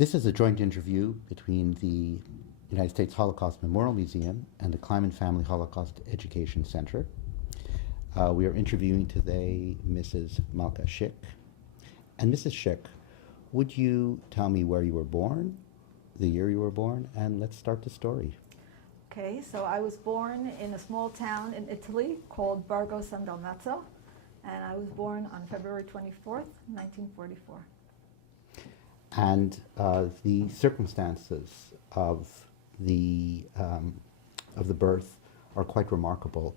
This is a joint interview between the United States Holocaust Memorial Museum and the Kleiman Family Holocaust Education Center. We are interviewing today Mrs. Malka Schick. And Mrs. Schick, would you tell me where you were born, the year you were born, and let's start the story. Okay, so I was born in a small town in Italy called Borgo San Dalmazzo, and I was born on February 24th, 1944. And the circumstances of the birth are quite remarkable.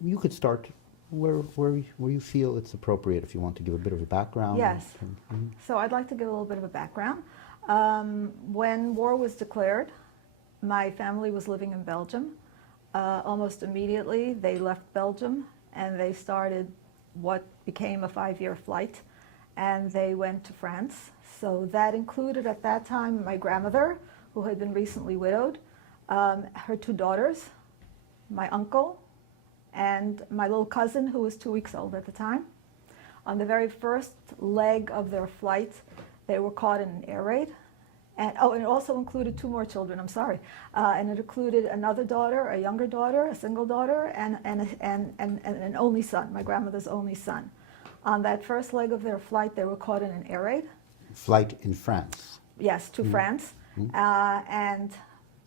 You could start where you feel it's appropriate if you want to give a bit of a background. Yes. So I'd like to give a little bit of a background. When war was declared, my family was living in Belgium. Almost immediately, they left Belgium and they started what became a 5-year flight, and they went to France. So that included at that time my grandmother, who had been recently widowed, her 2 daughters, my uncle, and my little cousin, who was 2 weeks old at the time. On the very first leg of their flight, they were caught in an air raid. And it also included 2 more children, I'm sorry. And it included another daughter, a younger daughter, a single daughter, and an only son, my grandmother's only son. On that first leg of their flight, they were caught in an air raid. Flight in France? Yes, to France. And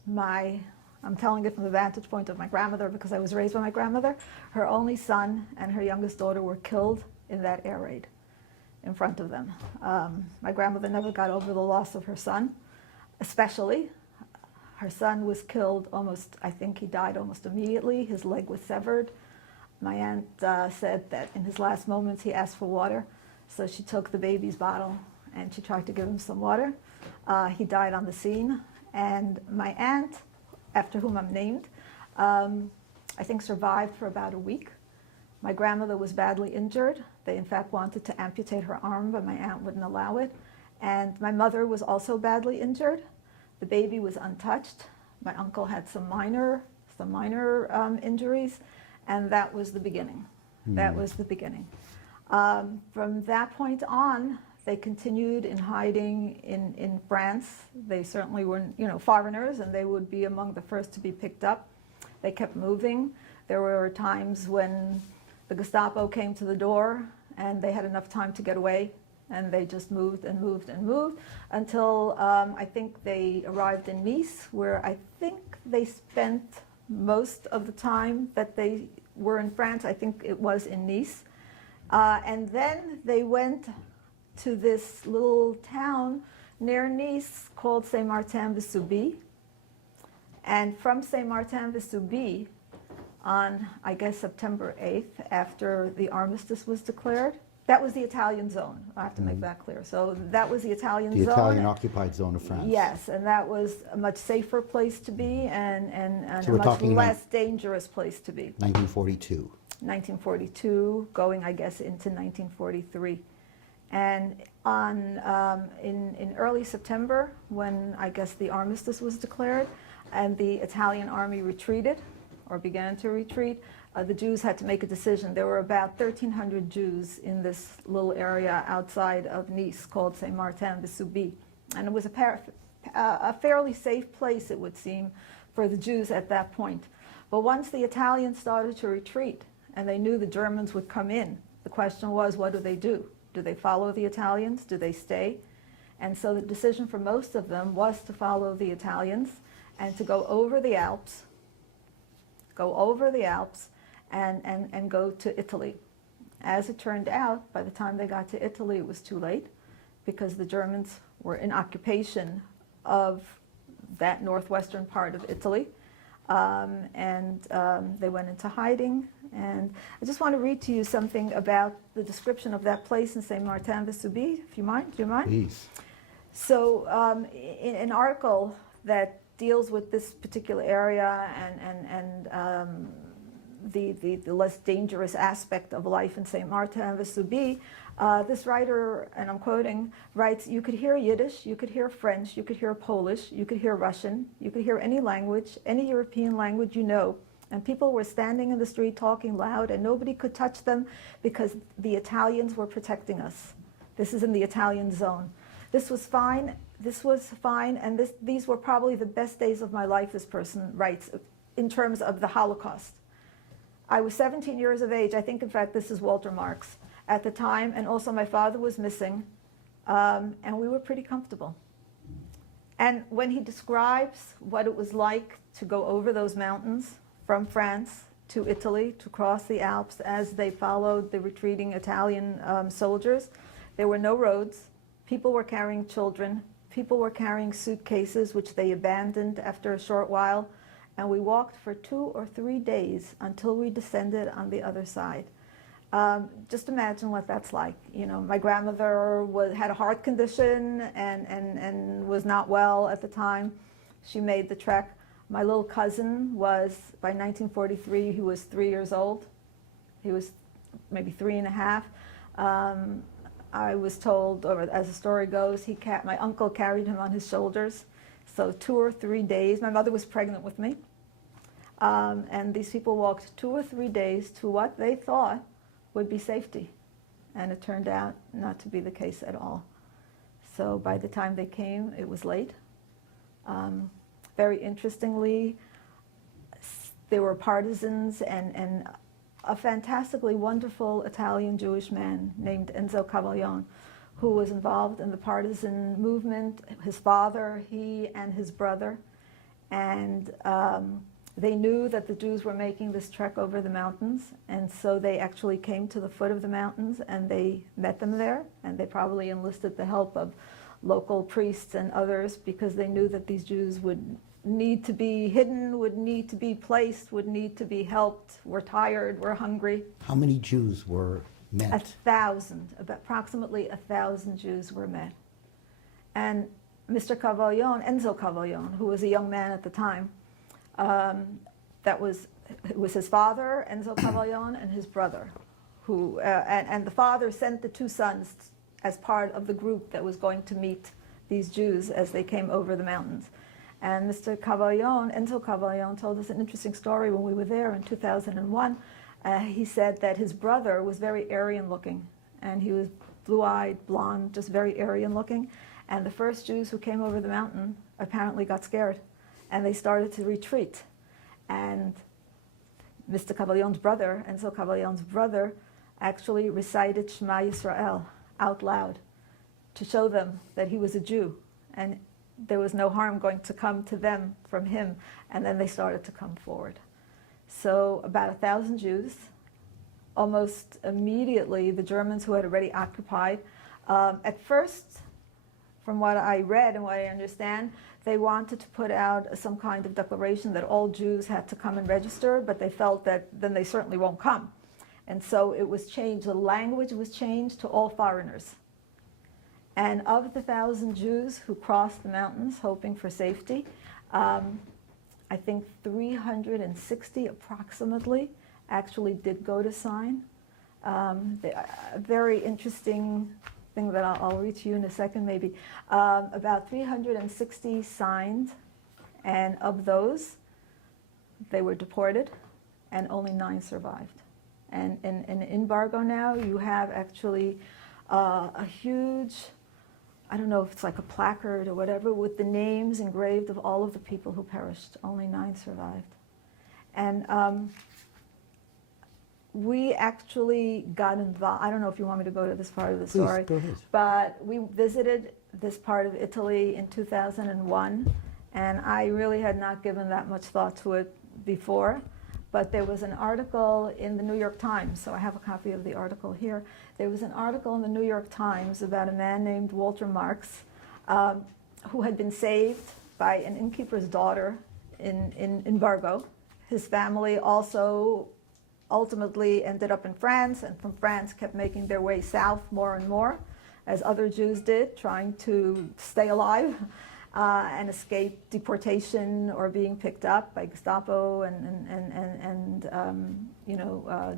I'm telling it from the vantage point of my grandmother because I was raised by my grandmother. Her only son and her youngest daughter were killed in that air raid in front of them. My grandmother never got over the loss of her son, especially. Her son was killed I think he died almost immediately. His leg was severed. My aunt said that in his last moments he asked for water, so she took the baby's bottle and she tried to give him some water. He died on the scene, and my aunt, after whom I'm named, I think survived for about a week. My grandmother was badly injured. They in fact wanted to amputate her arm, but my aunt wouldn't allow it. And my mother was also badly injured. The baby was untouched. My uncle had some minor injuries, and that was the beginning. That was the beginning. From that point on, they continued in hiding in France. They certainly were, foreigners, and they would be among the first to be picked up. They kept moving. There were times when the Gestapo came to the door and they had enough time to get away, and they just moved and moved and moved until I think they arrived in Nice, where I think they spent most of the time that they were in France. I think it was in Nice. And then they went to this little town near Nice called Saint-Martin-Vésubie. And from Saint-Martin-Vésubie on, I guess, September 8th, after the armistice was declared, that was the Italian zone. I have to make that clear. So that was the Italian zone. The Italian occupied zone of France. Yes, and that was a much safer place to be and So a we're much talking less dangerous place to be. 1942. 1942, going, I guess, into 1943. And in early September, when I guess the armistice was declared and the Italian army retreated or began to retreat, the Jews had to make a decision. There were about 1,300 Jews in this little area outside of Nice called Saint-Martin-Vésubie. And it was a fairly safe place, it would seem, for the Jews at that point. But once the Italians started to retreat and they knew the Germans would come in, the question was, what do? Do they follow the Italians? Do they stay? And so the decision for most of them was to follow the Italians and to go over the Alps, and go to Italy. As it turned out, by the time they got to Italy, it was too late because the Germans were in occupation of that northwestern part of Italy. They went into hiding. And I just want to read to you something about the description of that place in Saint-Martin-Vésubie, if you mind. Do you mind? Please. So in an article that deals with this particular area and the less dangerous aspect of life in Saint-Martin-Vésubie, this writer, and I'm quoting, writes, "You could hear Yiddish, you could hear French, you could hear Polish, you could hear Russian, you could hear any language, any European language you know, and people were standing in the street talking loud and nobody could touch them because the Italians were protecting us." This is in the Italian zone. This was fine. This was fine, and these were probably the best days of my life, this person writes, in terms of the Holocaust. I was 17 years of age. I think, in fact, this is Walter Marx at the time, and also my father was missing, and we were pretty comfortable. And when he describes what it was like to go over those mountains from France to Italy, to cross the Alps as they followed the retreating Italian soldiers, there were no roads. People were carrying children. People were carrying suitcases, which they abandoned after a short while. And we walked for 2 or 3 days until we descended on the other side. Just imagine what that's like. You know, my grandmother had a heart condition and was not well at the time. She made the trek. My little cousin was, by 1943, he was 3 years old. He was maybe 3 and a half. I was told, or as the story goes, my uncle carried him on his shoulders. So 2 or 3 days. My mother was pregnant with me. And these people walked 2 or 3 days to what they thought would be safety. And it turned out not to be the case at all. So by the time they came, it was late. Very interestingly, there were partisans and a fantastically wonderful Italian Jewish man named Enzo Cavaglion, who was involved in the partisan movement, his father, he and his brother. And they knew that the Jews were making this trek over the mountains, and so they actually came to the foot of the mountains and they met them there, and they probably enlisted the help of local priests and others because they knew that these Jews would need to be hidden, would need to be placed, would need to be helped, were tired, were hungry. How many Jews were met? 1,000, approximately 1,000 Jews were met. And Mr. Cavaglion, Enzo Cavaglion, who was a young man at the time, it was his father, Enzo Cavaglion, and his brother, who, and the father sent the 2 sons as part of the group that was going to meet these Jews as they came over the mountains. And Mr. Cavaglion, Enzo Cavaglion, told us an interesting story when we were there in 2001. He said that his brother was very Aryan looking, and he was blue-eyed, blonde, just very Aryan looking. And the first Jews who came over the mountain apparently got scared, and they started to retreat. And Mr. Cavaglion's brother, Enzo Cavaglion's brother, actually recited Shema Yisrael out loud to show them that he was a Jew, and there was no harm going to come to them from him. And then they started to come forward. So about 1,000 Jews. Almost immediately, the Germans, who had already occupied, at first, from what I read and what I understand, they wanted to put out some kind of declaration that all Jews had to come and register, but they felt that then they certainly won't come. And so it was changed, the language was changed to all foreigners. And of the 1,000 Jews who crossed the mountains hoping for safety, I think 360 approximately actually did go to sign. A very interesting thing that I'll read to you in a second maybe. About 360 signed, and of those, they were deported, and only 9 survived. And in Borgo now, you have actually a huge, I don't know if it's like a placard or whatever, with the names engraved of all of the people who perished. Only 9 survived. And we actually got involved. I don't know if you want me to go to this part of the story. Please, go ahead. But we visited this part of Italy in 2001, and I really had not given that much thought to it before. But there was an article in the New York Times, so I have a copy of the article here. There was an article in the New York Times about a man named Walter Marx, who had been saved by an innkeeper's daughter in Borgo. His family also ultimately ended up in France, and from France kept making their way south more and more, as other Jews did, trying to stay alive and escape deportation or being picked up by Gestapo and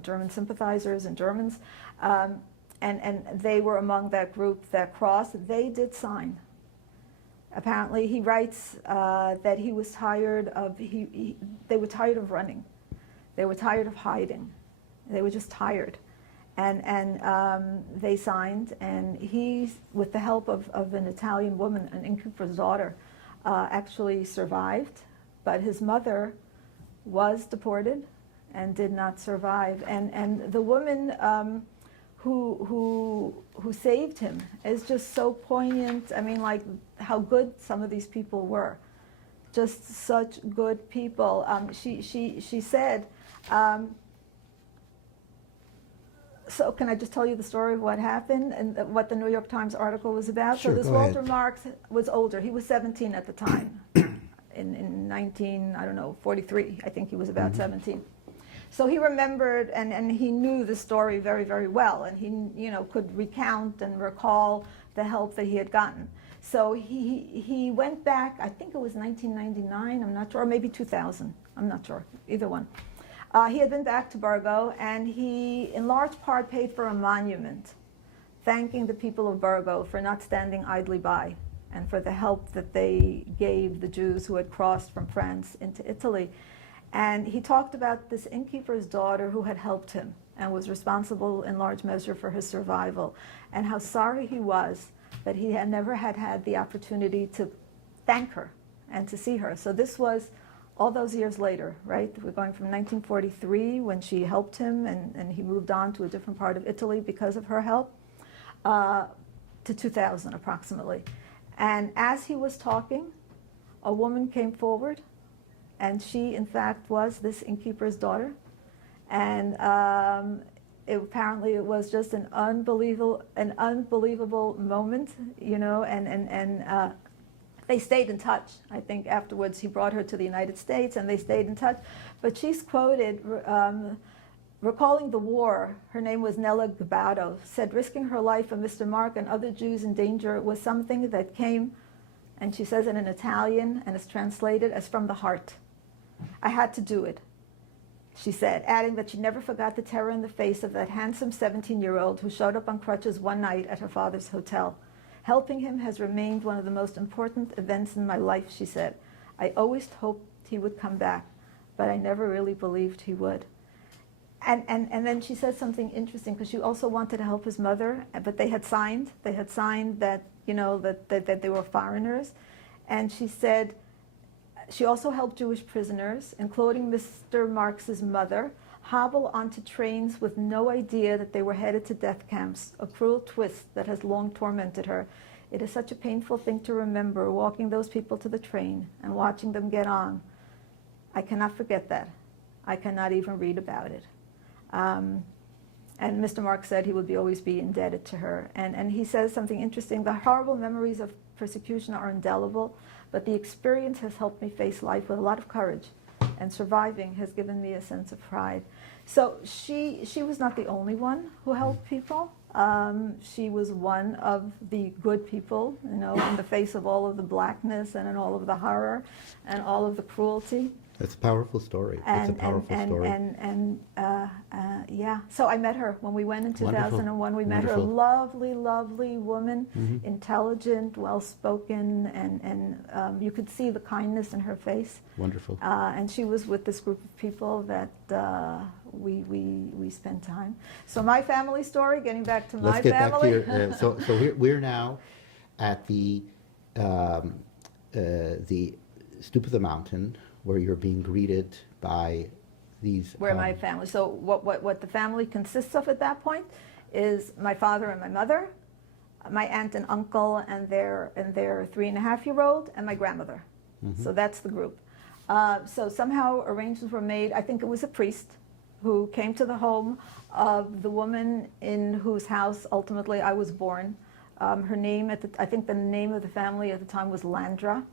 German sympathizers and Germans. And they were among that group that crossed. They did sign. Apparently, he writes that he was tired of, they were tired of running. They were tired of hiding. They were just tired. And they signed, and he, with the help of an Italian woman, an innkeeper's daughter, actually survived, but his mother was deported and did not survive. And the woman who saved him is just so poignant. I mean, like, how good some of these people were, just such good people. She said, so can I just tell you the story of what happened and what the New York Times article was about? Sure, So this go Walter ahead. Marx was older. He was 17 at the time. in 43, I think he was about 17. So he remembered and he knew the story very, very well, and he, you know, could recount and recall the help that he had gotten. So he went back, I think it was 1999, I'm not sure, or maybe 2000, I'm not sure, either one. He had been back to Borgo, and he, in large part, paid for a monument, thanking the people of Borgo for not standing idly by, and for the help that they gave the Jews who had crossed from France into Italy. And he talked about this innkeeper's daughter who had helped him and was responsible in large measure for his survival, and how sorry he was that he had never had the opportunity to thank her and to see her. So this was all those years later, right? We're going from 1943, when she helped him and he moved on to a different part of Italy because of her help, to 2000 approximately. And as he was talking, a woman came forward, and she, in fact, was this innkeeper's daughter. And apparently it was just an unbelievable moment, you know, and they stayed in touch. I think afterwards he brought her to the United States, and they stayed in touch. But she's quoted, recalling the war, her name was Nella Gabato, said risking her life for Mr. Mark and other Jews in danger was something that came, and she says it in Italian, and it's translated as from the heart. I had to do it, she said, adding that she never forgot the terror in the face of that handsome 17-year-old who showed up on crutches one night at her father's hotel. Helping him has remained one of the most important events in my life, she said. I always hoped he would come back, but I never really believed he would. And then she said something interesting, because she also wanted to help his mother, but they had signed that, you know, that they were foreigners. And she said she also helped Jewish prisoners, including Mr. Marx's mother, hobble onto trains with no idea that they were headed to death camps, a cruel twist that has long tormented her. It is such a painful thing to remember, walking those people to the train and watching them get on. I cannot forget that. I cannot even read about it. And Mr. Marx said he would always be indebted to her. And he says something interesting: the horrible memories of persecution are indelible, but the experience has helped me face life with a lot of courage, and surviving has given me a sense of pride. So she was not the only one who helped people. She was one of the good people, you know, in the face of all of the blackness and in all of the horror and all of the cruelty. It's a powerful story. It's a powerful story. Yeah. So I met her when we went in 2001. We met her, a Wonderful. lovely, lovely woman, intelligent, well-spoken, and you could see the kindness in her face. Wonderful. And she was with this group of people that we spent time. So my family story, getting back to my Let's get family. back to your. So we're now at the stoop of the mountain, where you're being greeted by these. Where my family. So what the family consists of at that point is my father and my mother, my aunt and uncle and their 3.5-year-old, and my grandmother. So that's the group. So somehow arrangements were made. I think it was a priest who came to the home of the woman in whose house ultimately I was born. Her name I think the name of the family at the time was Landra.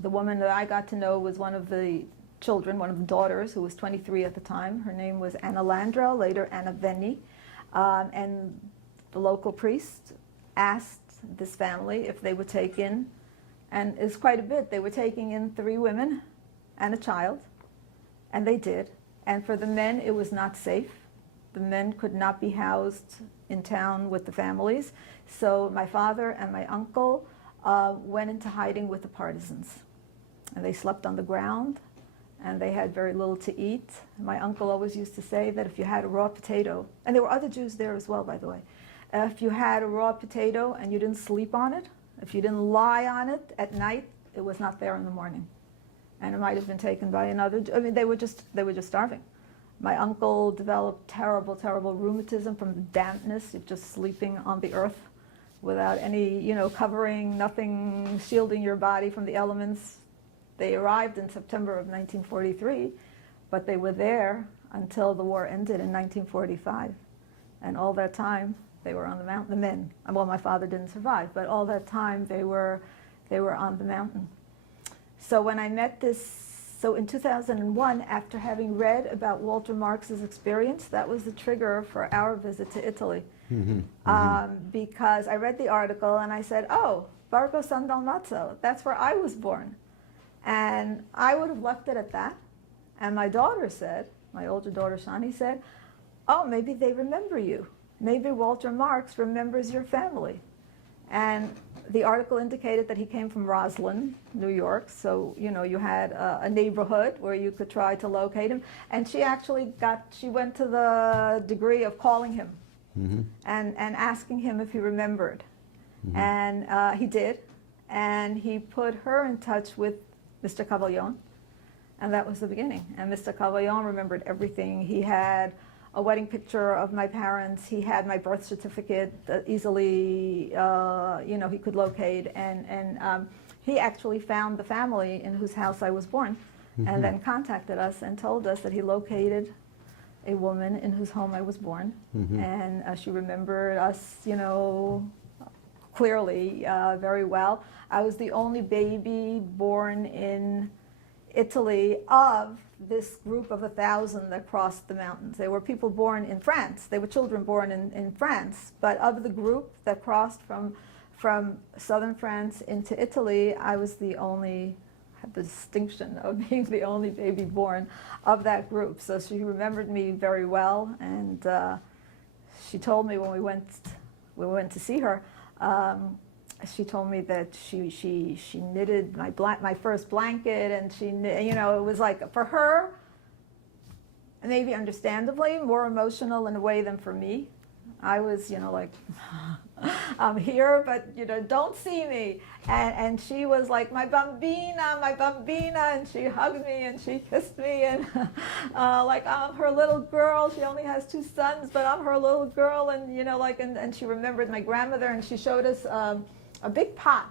The woman that I got to know was one of the children, one of the daughters, who was 23 at the time. Her name was Anna Landra, later Anna Venni. And the local priest asked this family if they would take in, and it's quite a bit, they were taking in 3 women and a child, and they did. And for the men, it was not safe. The men could not be housed in town with the families. So my father and my uncle went into hiding with the partisans. And they slept on the ground, and they had very little to eat. My uncle always used to say that if you had a raw potato, and there were other Jews there as well, by the way, if you had a raw potato and you didn't sleep on it, if you didn't lie on it at night, it was not there in the morning. And it might have been taken by another, I mean, they were just starving. My uncle developed terrible, terrible rheumatism from the dampness of just sleeping on the earth without any, covering, nothing shielding your body from the elements. They arrived in September of 1943, but they were there until the war ended in 1945. And all that time, they were on the mountain, the men. Well, my father didn't survive, but all that time they were on the mountain. So when I met so in 2001, after having read about Walter Marx's experience, that was the trigger for our visit to Italy. Because I read the article and I said, oh, Borgo San Dalmazzo, that's where I was born. And I would have left it at that. And my daughter said, my older daughter Shani said, oh, maybe they remember you. Maybe Walter Marx remembers your family. And the article indicated that he came from Roslyn, New York, so you had a neighborhood where you could try to locate him. And she went to the degree of calling him and asking him if he remembered. And he did, and he put her in touch with Mr. Cavaglion, and that was the beginning. And Mr. Cavaglion remembered everything. He had a wedding picture of my parents. He had my birth certificate easily, he could locate. And he actually found the family in whose house I was born, and then contacted us and told us that he located a woman in whose home I was born. And she remembered us, clearly, very well. I was the only baby born in Italy of this group of 1,000 that crossed the mountains. There were people born in France. They were children born in France. But of the group that crossed from southern France into Italy, I was the only, had the distinction of being the only baby born of that group. So she remembered me very well. And she told me when we went to see her, she told me that she knitted my first blanket, and it was like, for her, maybe understandably, more emotional in a way than for me. I was, like, I'm here, but, don't see me. And she was like, my bambina, and she hugged me and she kissed me, and like, I'm her little girl. She only has 2 sons, but I'm her little girl, and, and she remembered my grandmother, and she showed us a big pot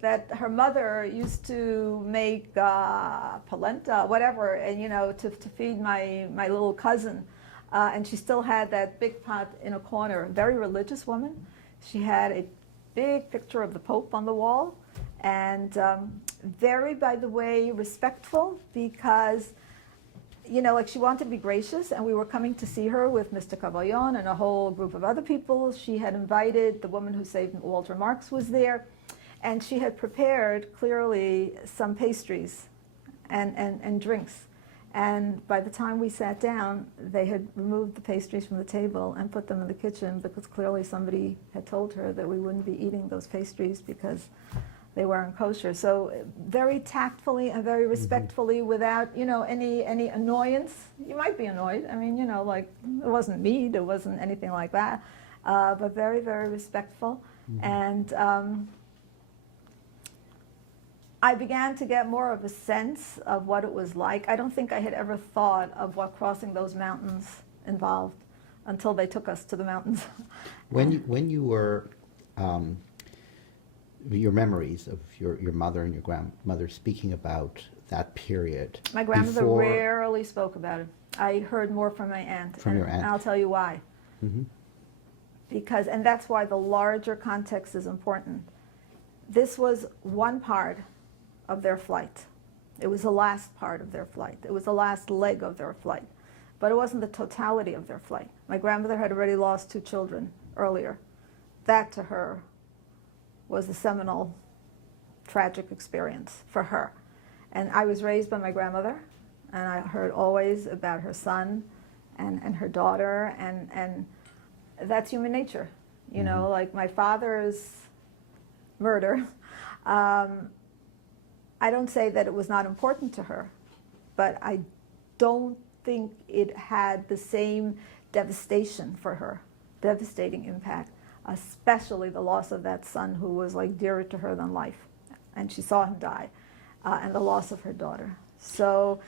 that her mother used to make polenta, whatever, and to feed my little cousin. And she still had that big pot in a corner. Very religious woman. She had a big picture of the Pope on the wall, and very, by the way, respectful, because like, she wanted to be gracious, and we were coming to see her with Mr. Cavaglion and a whole group of other people. She had invited, the woman who saved Walter Marx was there, and she had prepared, clearly, some pastries and drinks. And by the time we sat down, they had removed the pastries from the table and put them in the kitchen, because clearly somebody had told her that we wouldn't be eating those pastries because they weren't kosher. So very tactfully and very respectfully, without any annoyance. You might be annoyed. I mean, like, it wasn't meat, it wasn't anything like that, but very, very respectful. And I began to get more of a sense of what it was like. I don't think I had ever thought of what crossing those mountains involved until they took us to the mountains. When you were, your memories of your mother and your grandmother speaking about that period. My grandmother rarely spoke about it. I heard more from my aunt. From your aunt. And I'll tell you why. Because, and that's why the larger context is important. This was one part of their flight. It was the last part of their flight. It was the last leg of their flight. But it wasn't the totality of their flight. My grandmother had already lost 2 children earlier. That, to her, was the seminal, tragic experience for her. And I was raised by my grandmother, and I heard always about her son and her daughter, and that's human nature. Like my father's murder, I don't say that it was not important to her, but I don't think it had the same devastation for her, devastating impact, especially the loss of that son who was like dearer to her than life. And she saw him die, and the loss of her daughter. So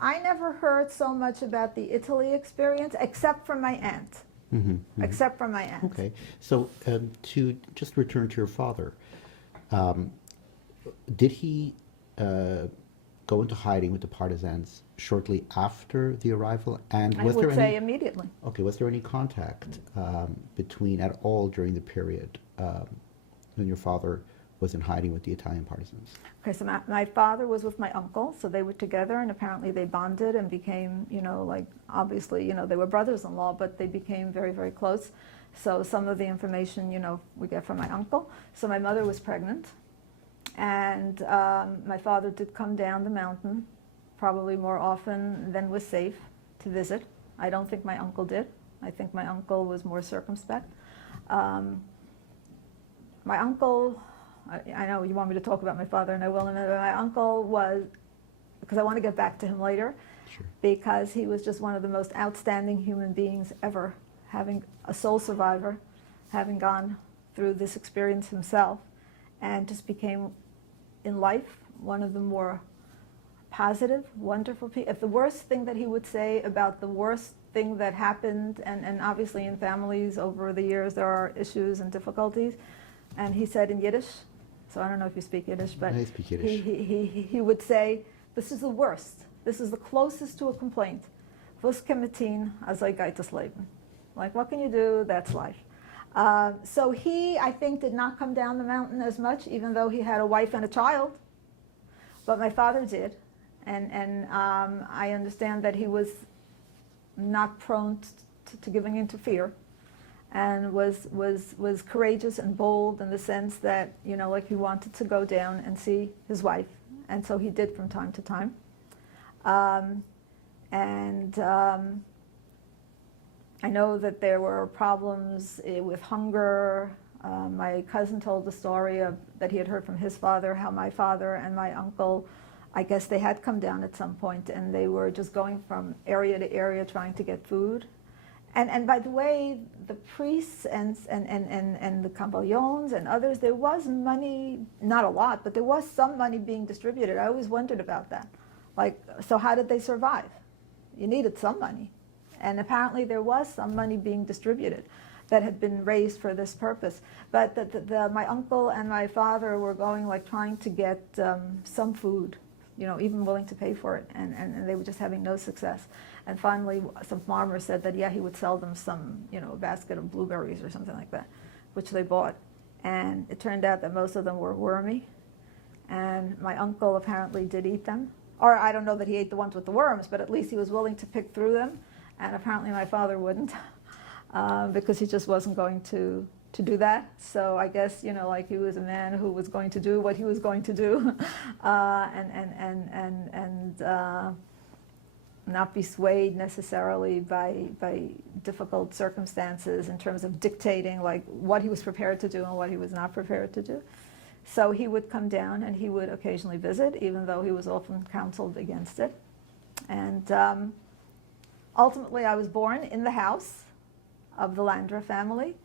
I never heard so much about the Italy experience, except from my aunt. Mm-hmm, mm-hmm. Except from my aunt. Okay, so to just return to your father, did he go into hiding with the partisans shortly after the arrival? And I was there would any, say immediately. okay, was there any contact between at all during the period when your father was in hiding with the Italian partisans? Okay, so my father was with my uncle, so they were together, and apparently they bonded and became, like, obviously, they were brothers-in-law, but they became very, very close. So some of the information, we get from my uncle. So my mother was pregnant, and my father did come down the mountain, probably more often than was safe, to visit. I don't think my uncle did. I think my uncle was more circumspect. My uncle, I know you want me to talk about my father, and I will in a minute, but my uncle was, because I want to get back to him later, Sure. because he was just one of the most outstanding human beings ever, having a sole survivor, having gone through this experience himself, and just became, in life, one of the more positive, wonderful people. If the worst thing that he would say about the worst thing that happened, and obviously in families over the years there are issues and difficulties, and he said in Yiddish, so I don't know if you speak Yiddish, but I speak Yiddish. he would say, this is the worst, this is the closest to a complaint. Was kemetin azay gaitas leben. Like, what can you do? That's life. So he, I think, did not come down the mountain as much, even though he had a wife and a child. But my father did. And I understand that he was not prone to giving in to fear, and was courageous and bold in the sense that, like he wanted to go down and see his wife. And so he did from time to time. I know that there were problems with hunger. My cousin told the story that he had heard from his father, how my father and my uncle, I guess they had come down at some point, and they were just going from area to area trying to get food. And by the way, the priests and the Cavaglions and others, there was money, not a lot, but there was some money being distributed. I always wondered about that. Like, so how did they survive? You needed some money. And apparently there was some money being distributed that had been raised for this purpose. But my uncle and my father were going, like, trying to get some food, even willing to pay for it, and they were just having no success. And finally, some farmer said that, yeah, he would sell them some, a basket of blueberries or something like that, which they bought. And it turned out that most of them were wormy, and my uncle apparently did eat them. Or I don't know that he ate the ones with the worms, but at least he was willing to pick through them, and apparently my father wouldn't, because he just wasn't going to do that. So I guess, like, he was a man who was going to do what he was going to do, and not be swayed necessarily by difficult circumstances in terms of dictating, like, what he was prepared to do and what he was not prepared to do. So he would come down and he would occasionally visit, even though he was often counseled against it. And ultimately I was born in the house of the Landra family,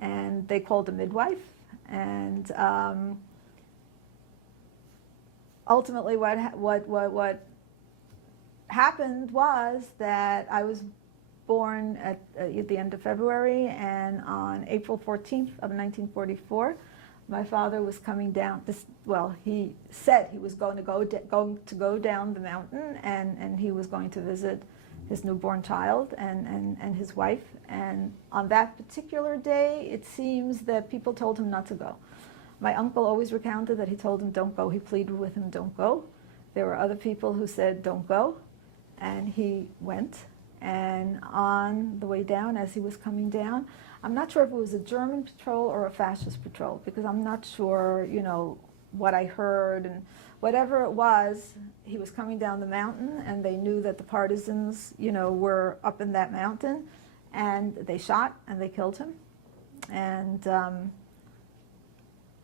and they called a midwife. And ultimately what happened was that I was born at the end of February, and on April 14th of 1944, my father was coming down. He said he was going to go down the mountain, and he was going to visit his newborn child and his wife. And on that particular day, it seems that people told him not to go. My uncle always recounted that he told him, don't go. He pleaded with him, don't go. There were other people who said, don't go. And he went. And on the way down, as he was coming down, I'm not sure if it was a German patrol or a fascist patrol, because I'm not sure, what I heard. And whatever it was, he was coming down the mountain, and they knew that the partisans, were up in that mountain, and they shot and they killed him. And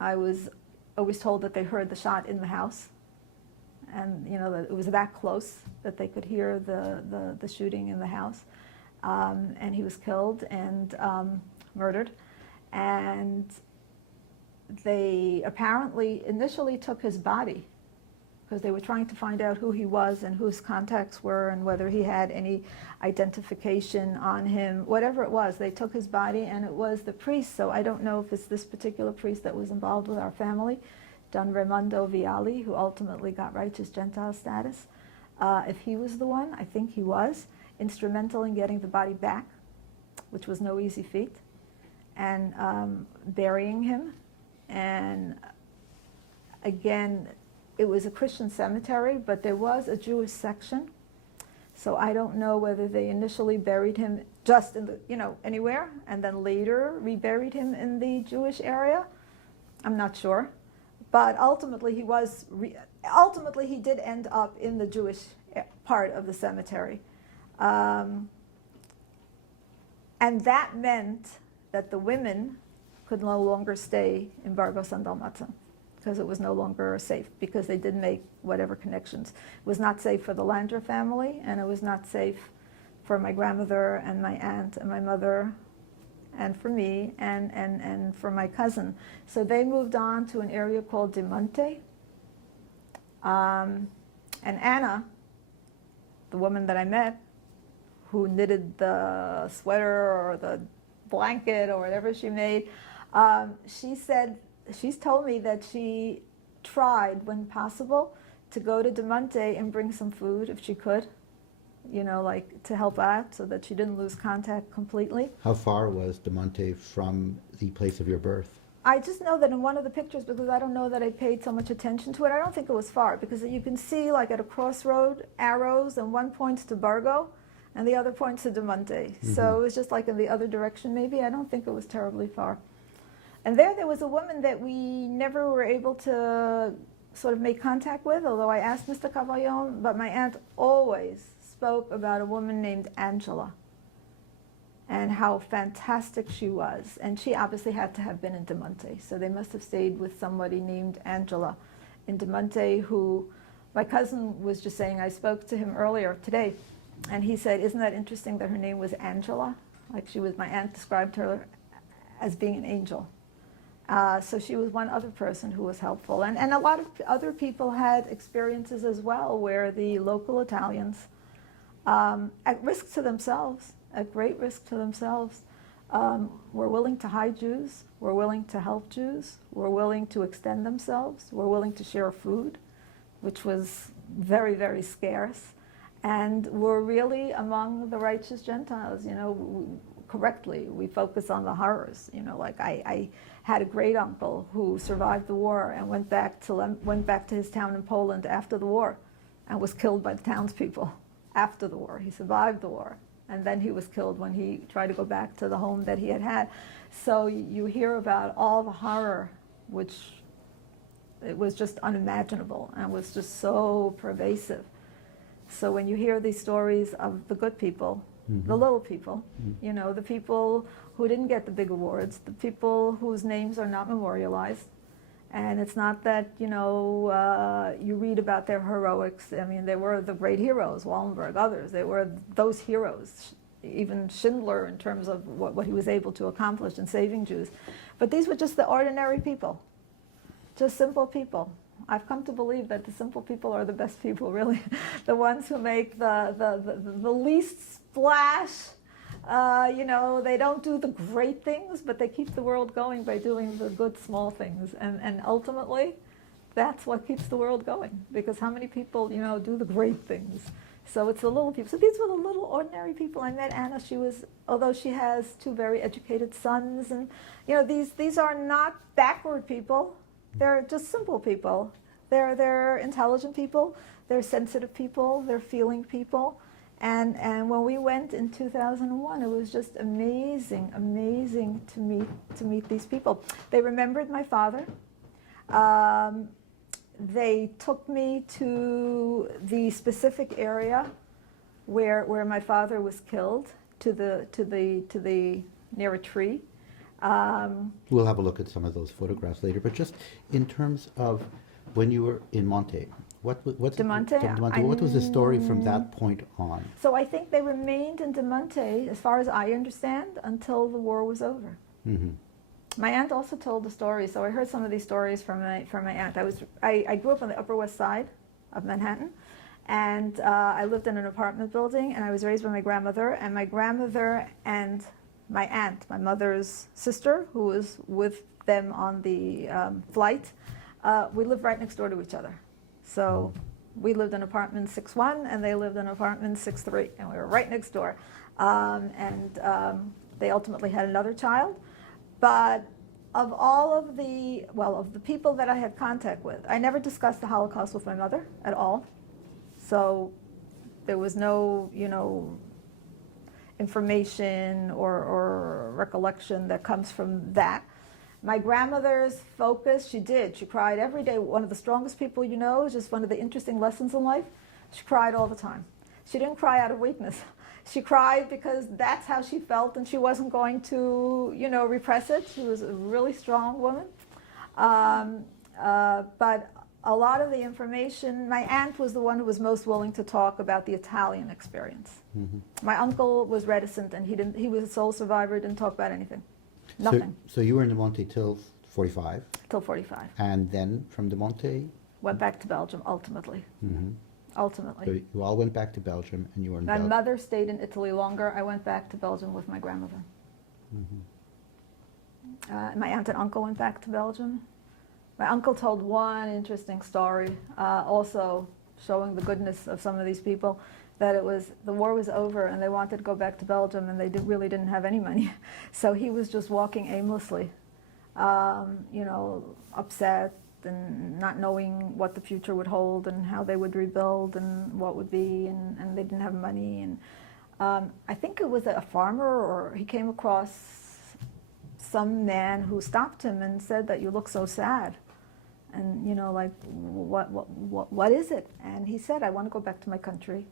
I was always told that they heard the shot in the house, and it was that close that they could hear the shooting in the house. And he was killed and murdered. And they apparently initially took his body because they were trying to find out who he was and who his contacts were and whether he had any identification on him. Whatever it was, they took his body, and it was the priest. So I don't know if it's this particular priest that was involved with our family, Don Raimondo Viali, who ultimately got righteous Gentile status. If he was the one, I think he was instrumental in getting the body back, which was no easy feat, and burying him. And again, it was a Christian cemetery, but there was a Jewish section. So I don't know whether they initially buried him just in the, anywhere, and then later reburied him in the Jewish area. I'm not sure. But ultimately he did end up in the Jewish part of the cemetery. And that meant that the women could no longer stay in Borgo San Dalmazzo because it was no longer safe, because they did make whatever connections. It was not safe for the Landra family, and it was not safe for my grandmother and my aunt and my mother and for me and for my cousin. So they moved on to an area called Demonte. And Anna, the woman that I met, who knitted the sweater or the blanket or whatever she made, she's told me that she tried, when possible, to go to Demonte and bring some food if she could, like to help out so that she didn't lose contact completely. How far was Demonte from the place of your birth? I just know that in one of the pictures, because I don't know that I paid so much attention to it, I don't think it was far, because you can see like at a crossroad arrows, and one points to Borgo and the other points to Demonte. Mm-hmm. So it was just like in the other direction maybe. I don't think it was terribly far. And there was a woman that we never were able to sort of make contact with, although I asked Mr. Cavaglion, but my aunt always spoke about a woman named Angela and how fantastic she was. And she obviously had to have been in Demonte, so they must have stayed with somebody named Angela in Demonte, who my cousin was just saying, I spoke to him earlier today, and he said, isn't that interesting that her name was Angela? Like my aunt described her as being an angel. So she was one other person who was helpful. And a lot of other people had experiences as well where the local Italians, at risk to themselves, at great risk to themselves, were willing to hide Jews, were willing to help Jews, were willing to extend themselves, were willing to share food, which was very, very scarce, and were really among the righteous Gentiles. Correctly, we focus on the horrors. Like I had a great uncle who survived the war and went back to his town in Poland after the war, and was killed by the townspeople after the war. He survived the war, and then he was killed when he tried to go back to the home that he had had. So you hear about all the horror, which it was just unimaginable and was just so pervasive. So when you hear these stories of the good people, mm-hmm. the little people, mm-hmm. The people who didn't get the big awards, the people whose names are not memorialized, and it's not that, you read about their heroics. I mean, they were the great heroes, Wallenberg, others. They were those heroes, even Schindler in terms of what he was able to accomplish in saving Jews. But these were just the ordinary people, just simple people. I've come to believe that the simple people are the best people, really. The ones who make the least splash. They don't do the great things, but they keep the world going by doing the good small things. And ultimately, that's what keeps the world going. Because how many people, do the great things? So it's the little people. So these were the little ordinary people. I met Anna. Although she has two very educated sons, and these are not backward people. They're just simple people. They're intelligent people. They're sensitive people. They're feeling people. And when we went in 2001, it was just amazing to meet these people. They remembered my father. They took me to the specific area where my father was killed, to the near a tree. We'll have a look at some of those photographs later, but just in terms of when you were in Monte, Demonte, what was the story from that point on? So I think they remained in Demonte, as far as I understand, until the war was over. Mm-hmm. My aunt also told the story, so I heard some of these stories from my aunt. I grew up on the Upper West Side of Manhattan, and I lived in an apartment building, and I was raised by my grandmother, and my aunt, my mother's sister, who was with them on the flight, we lived right next door to each other. So we lived in apartment 6-1, and they lived in apartment 6-3, and we were right next door. They ultimately had another child. But of the people that I had contact with, I never discussed the Holocaust with my mother at all. So there was no, information or recollection that comes from that. My grandmother's focus, she cried every day. One of the strongest people just one of the interesting lessons in life. She cried all the time. She didn't cry out of weakness. She cried because that's how she felt, and she wasn't going to, repress it. She was a really strong woman. But a lot of the information, my aunt was the one who was most willing to talk about the Italian experience. Mm-hmm. My uncle was reticent, and he was a sole survivor, didn't talk about anything. Nothing. So you were in Demonte till 45? Till 45. And then from Demonte? Went back to Belgium, ultimately. Mm-hmm. Ultimately. So you all went back to Belgium, and you were in My Belgium. mother stayed in Italy longer. I went back to Belgium with my grandmother. Mm-hmm. My aunt and uncle went back to Belgium. My uncle told one interesting story, also showing the goodness of some of these people, that the war was over and they wanted to go back to Belgium, and they really didn't have any money. So he was just walking aimlessly, upset and not knowing what the future would hold and how they would rebuild and what would be, and they didn't have money. And I think it was a farmer, or he came across some man who stopped him and said that you look so sad. And, what is it? And he said, I want to go back to my country.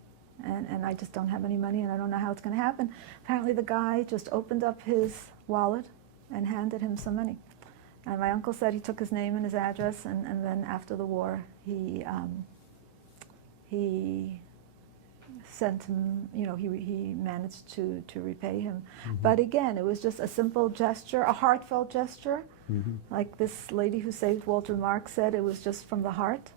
And I just don't have any money, and I don't know how it's going to happen. Apparently the guy just opened up his wallet and handed him some money. And my uncle said he took his name and his address, and then after the war, he sent him, he managed to repay him. Mm-hmm. But again, it was just a simple gesture, a heartfelt gesture. Mm-hmm. Like this lady who saved Walter Marx said, it was just from the heart.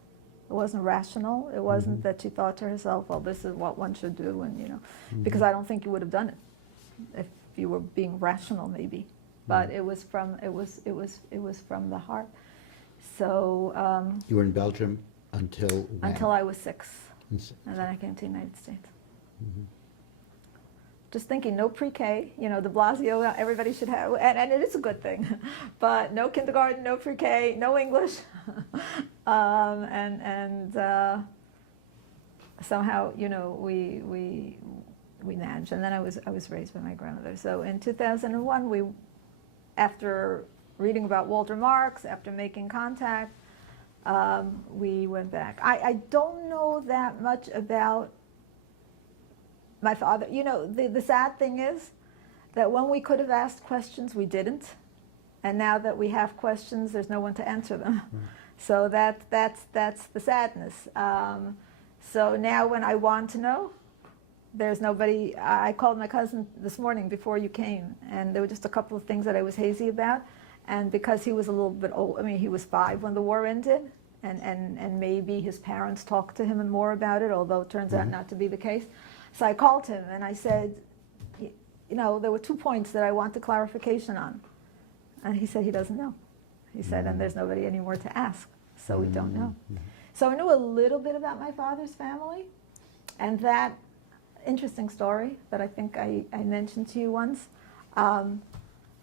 It wasn't rational. It wasn't that she thought to herself, well, this is what one should do, and because I don't think you would have done it if you were being rational, maybe. But it was from the heart. So you were in Belgium until when? Until I was 6, and then I came to the United States. Mm-hmm. Just thinking, no pre-K, de Blasio, everybody should have, and it is a good thing, but no kindergarten, no pre-K, no English, somehow, we managed. And then I was raised by my grandmother. So in 2001, after reading about Walter Marx, after making contact, we went back. I don't know that much about my father. The sad thing is that when we could have asked questions, we didn't. And now that we have questions, there's no one to answer them. So that's the sadness. So now when I want to know, there's nobody. I called my cousin this morning before you came, and there were just a couple of things that I was hazy about. And because he was a little bit old, he was 5 when the war ended, and maybe his parents talked to him and more about it, although it turns out not to be the case. So I called him and I said, there were 2 points that I wanted clarification on. And he said he doesn't know. He said, and there's nobody anymore to ask, so we don't know. So I knew a little bit about my father's family, and that interesting story that I think I mentioned to you once.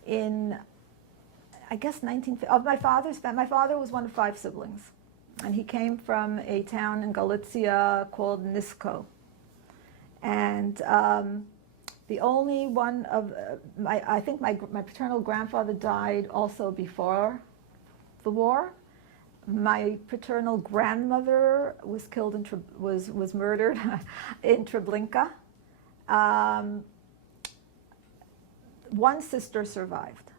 In, I guess, my father was one of 5 siblings, and he came from a town in Galicia called Nisko. And the only one of, I think my paternal grandfather died also before the war. My paternal grandmother was killed was murdered in Treblinka. One sister survived.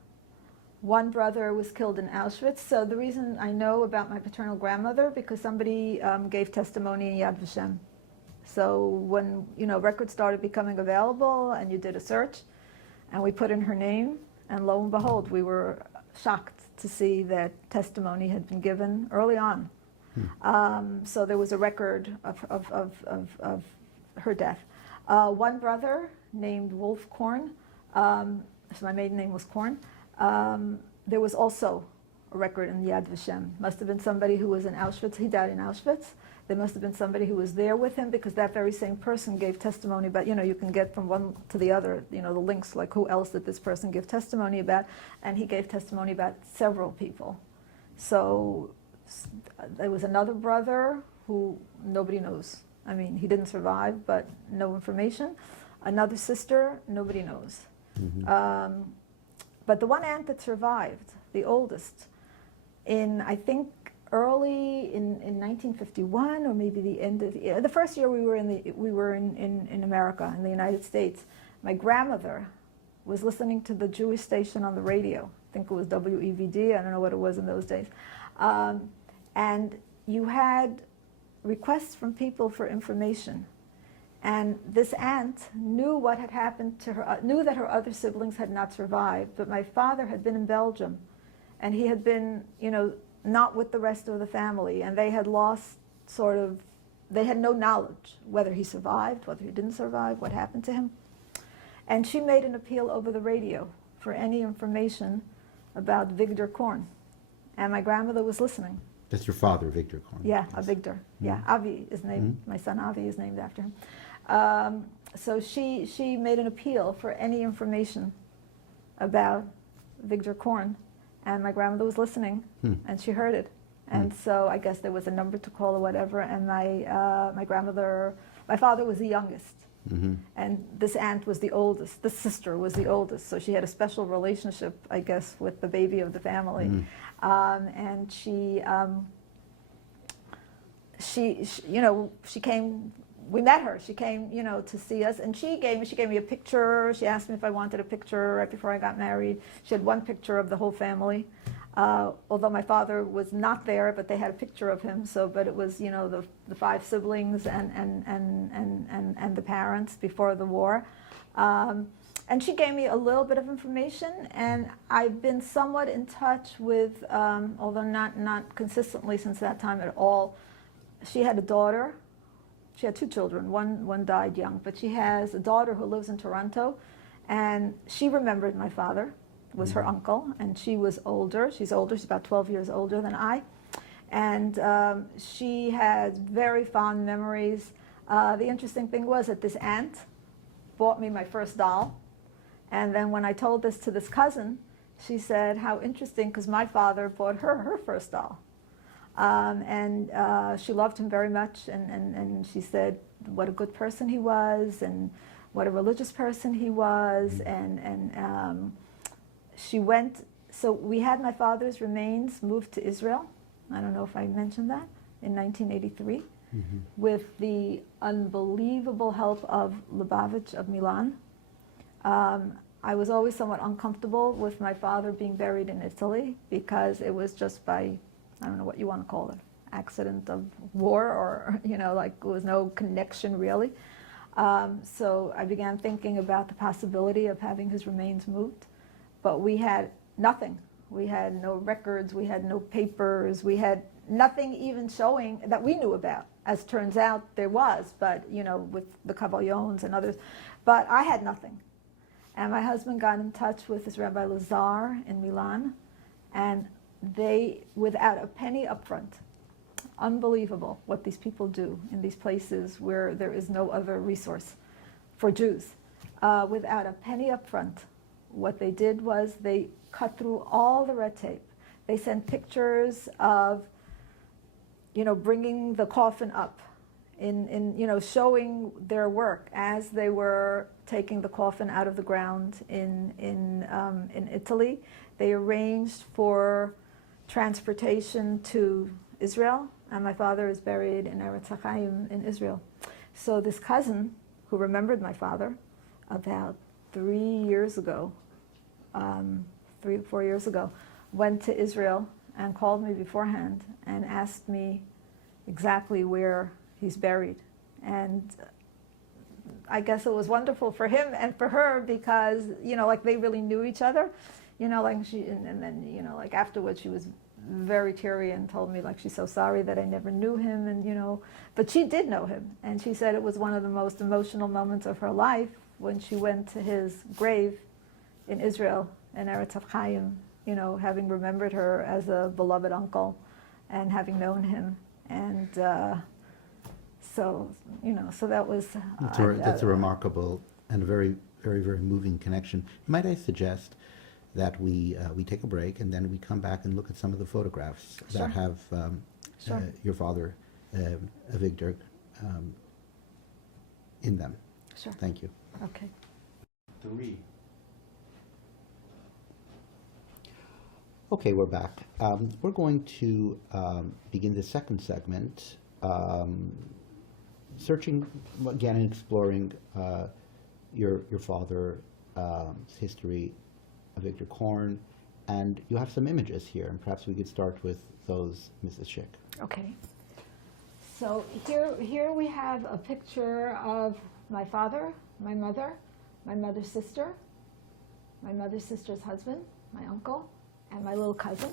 One brother was killed in Auschwitz. So the reason I know about my paternal grandmother, because somebody gave testimony in Yad Vashem. So when, records started becoming available and you did a search and we put in her name, and lo and behold, we were shocked to see that testimony had been given early on. So there was a record of her death. One brother named Wolf Korn, so my maiden name was Korn, there was also a record in Yad Vashem. Must have been somebody who was in Auschwitz. He died in Auschwitz. There must have been somebody who was there with him, because that very same person gave testimony. But you can get from one to the other, the links, like who else did this person give testimony about, and he gave testimony about several people. So there was another brother who nobody knows. I mean, he didn't survive, but no information. Another sister, nobody knows. But the one aunt that survived, the oldest, I think early in 1951, or maybe the end of the first year we were in America, in the United States. My grandmother was listening to the Jewish station on the radio. I think it was WEVD. I don't know what it was in those days. And you had requests from people for information. And this aunt knew what had happened to her, knew that her other siblings had not survived, but my father had been in Belgium, and he had been, not with the rest of the family, and they had lost they had no knowledge whether he survived, whether he didn't survive, what happened to him. And she made an appeal over the radio for any information about Victor Korn. And my grandmother was listening. That's your father, Victor Korn. Yeah, Victor. Yeah, Avi is named, my son Avi is named after him. So she made an appeal for any information about Victor Korn, and my grandmother was listening, and she heard it. And so I guess there was a number to call or whatever, and my father was the youngest, and this aunt was the oldest, this sister was the oldest, so she had a special relationship, I guess, with the baby of the family. And she came, we met her, she came, to see us, and she gave me a picture. She asked me if I wanted a picture right before I got married. She had one picture of the whole family, although my father was not there, but they had a picture of him. But it was, the 5 siblings and the parents before the war. And she gave me a little bit of information, and I've been somewhat in touch with, although not consistently since that time at all. She had a daughter. She had 2 children. One died young, but she has a daughter who lives in Toronto, and she remembered my father, was her uncle, and she was older. She's older. She's about 12 years older than I, and she has very fond memories. The interesting thing was that this aunt bought me my first doll, and then when I told this to this cousin, she said, "How interesting, because my father bought her first doll." And she loved him very much, and she said what a good person he was, and what a religious person he was, and she went, so we had my father's remains moved to Israel. I don't know if I mentioned that, in 1983, with the unbelievable help of Lubavitch of Milan. I was always somewhat uncomfortable with my father being buried in Italy, because it was just by, I don't know what you want to call it, accident of war, or, like there was no connection really. So I began thinking about the possibility of having his remains moved, but we had nothing. We had no records, we had no papers, we had nothing even showing that we knew about. As turns out, there was, but, with the Cavaglions and others, but I had nothing. And my husband got in touch with this Rabbi Lazar in Milan, and they, without a penny upfront, unbelievable what these people do in these places where there is no other resource for Jews. Without a penny upfront, what they did was they cut through all the red tape. They sent pictures of, bringing the coffin up, showing their work as they were taking the coffin out of the ground in Italy. They arranged for transportation to Israel, and my father is buried in Eretz HaChaim in Israel. So this cousin, who remembered my father about 3 years ago, 4 years ago, went to Israel and called me beforehand and asked me exactly where he's buried. And I guess it was wonderful for him and for her because, you know, like they really knew each other, you know, like she, and then, you know, like afterwards she was very teary and told me like she's so sorry that I never knew him, and, you know, but she did know him. And she said it was one of the most emotional moments of her life when she went to his grave in Israel, in Eretz Chaim, you know, having remembered her as a beloved uncle and having known him. And so, you know, so that was... That's a remarkable and a very, very, very moving connection. Might I suggest that we take a break and then we come back and look at some of the photographs that have your father, Victor, in them. Sure. Thank you. Okay. 3. Okay, we're back. We're going to begin the second segment, searching again and exploring your father's history, Victor Korn, and you have some images here, and perhaps we could start with those, Mrs. Schick. Okay. So here we have a picture of my father, my mother's sister, my mother's sister's husband, my uncle, and my little cousin.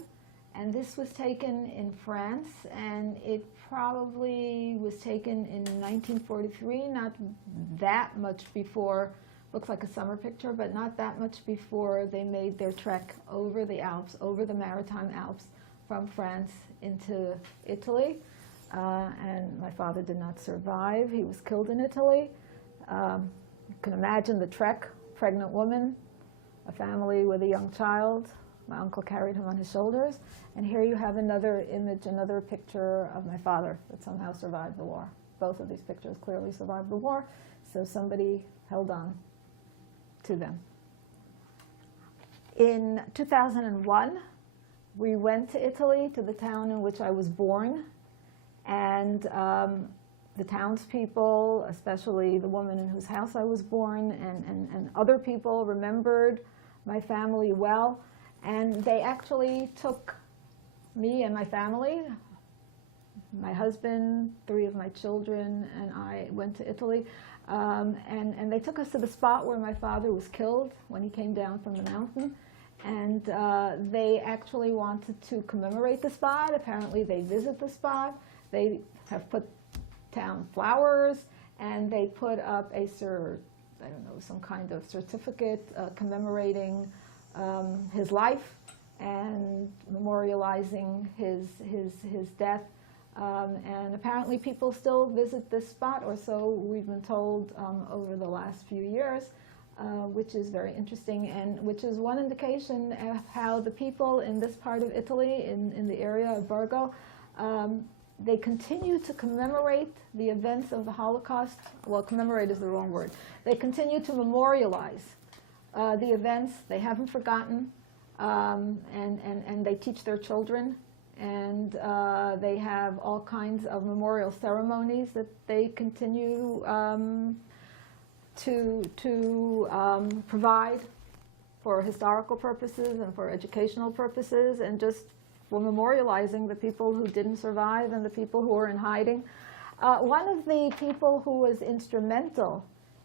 And this was taken in France, and it probably was taken in 1943, not that much before, looks like a summer picture, but not that much before they made their trek over the Alps, over the Maritime Alps, from France into Italy. And my father did not survive. He was killed in Italy. You can imagine the trek, pregnant woman, a family with a young child. My uncle carried him on his shoulders. And here you have another image, another picture of my father that somehow survived the war. Both of these pictures clearly survived the war, so somebody held on to them. In 2001, we went to Italy, to the town in which I was born, and the townspeople, especially the woman in whose house I was born, and other people remembered my family well, and they actually took me and my family, my husband, 3 of my children, and I went to Italy, and they took us to the spot where my father was killed when he came down from the mountain, and they actually wanted to commemorate the spot. Apparently they visit the spot. They have put down flowers, and they put up a some kind of certificate commemorating his life and memorializing his death. And apparently people still visit this spot, or so we've been told over the last few years, which is very interesting, and which is one indication of how the people in this part of Italy, in the area of Borgo, they continue to commemorate the events of the Holocaust. Well, commemorate is the wrong word. They continue to memorialize the events. They haven't forgotten, and they teach their children, and they have all kinds of memorial ceremonies that they continue to provide for historical purposes and for educational purposes, and just for memorializing the people who didn't survive and the people who are in hiding. One of the people who was instrumental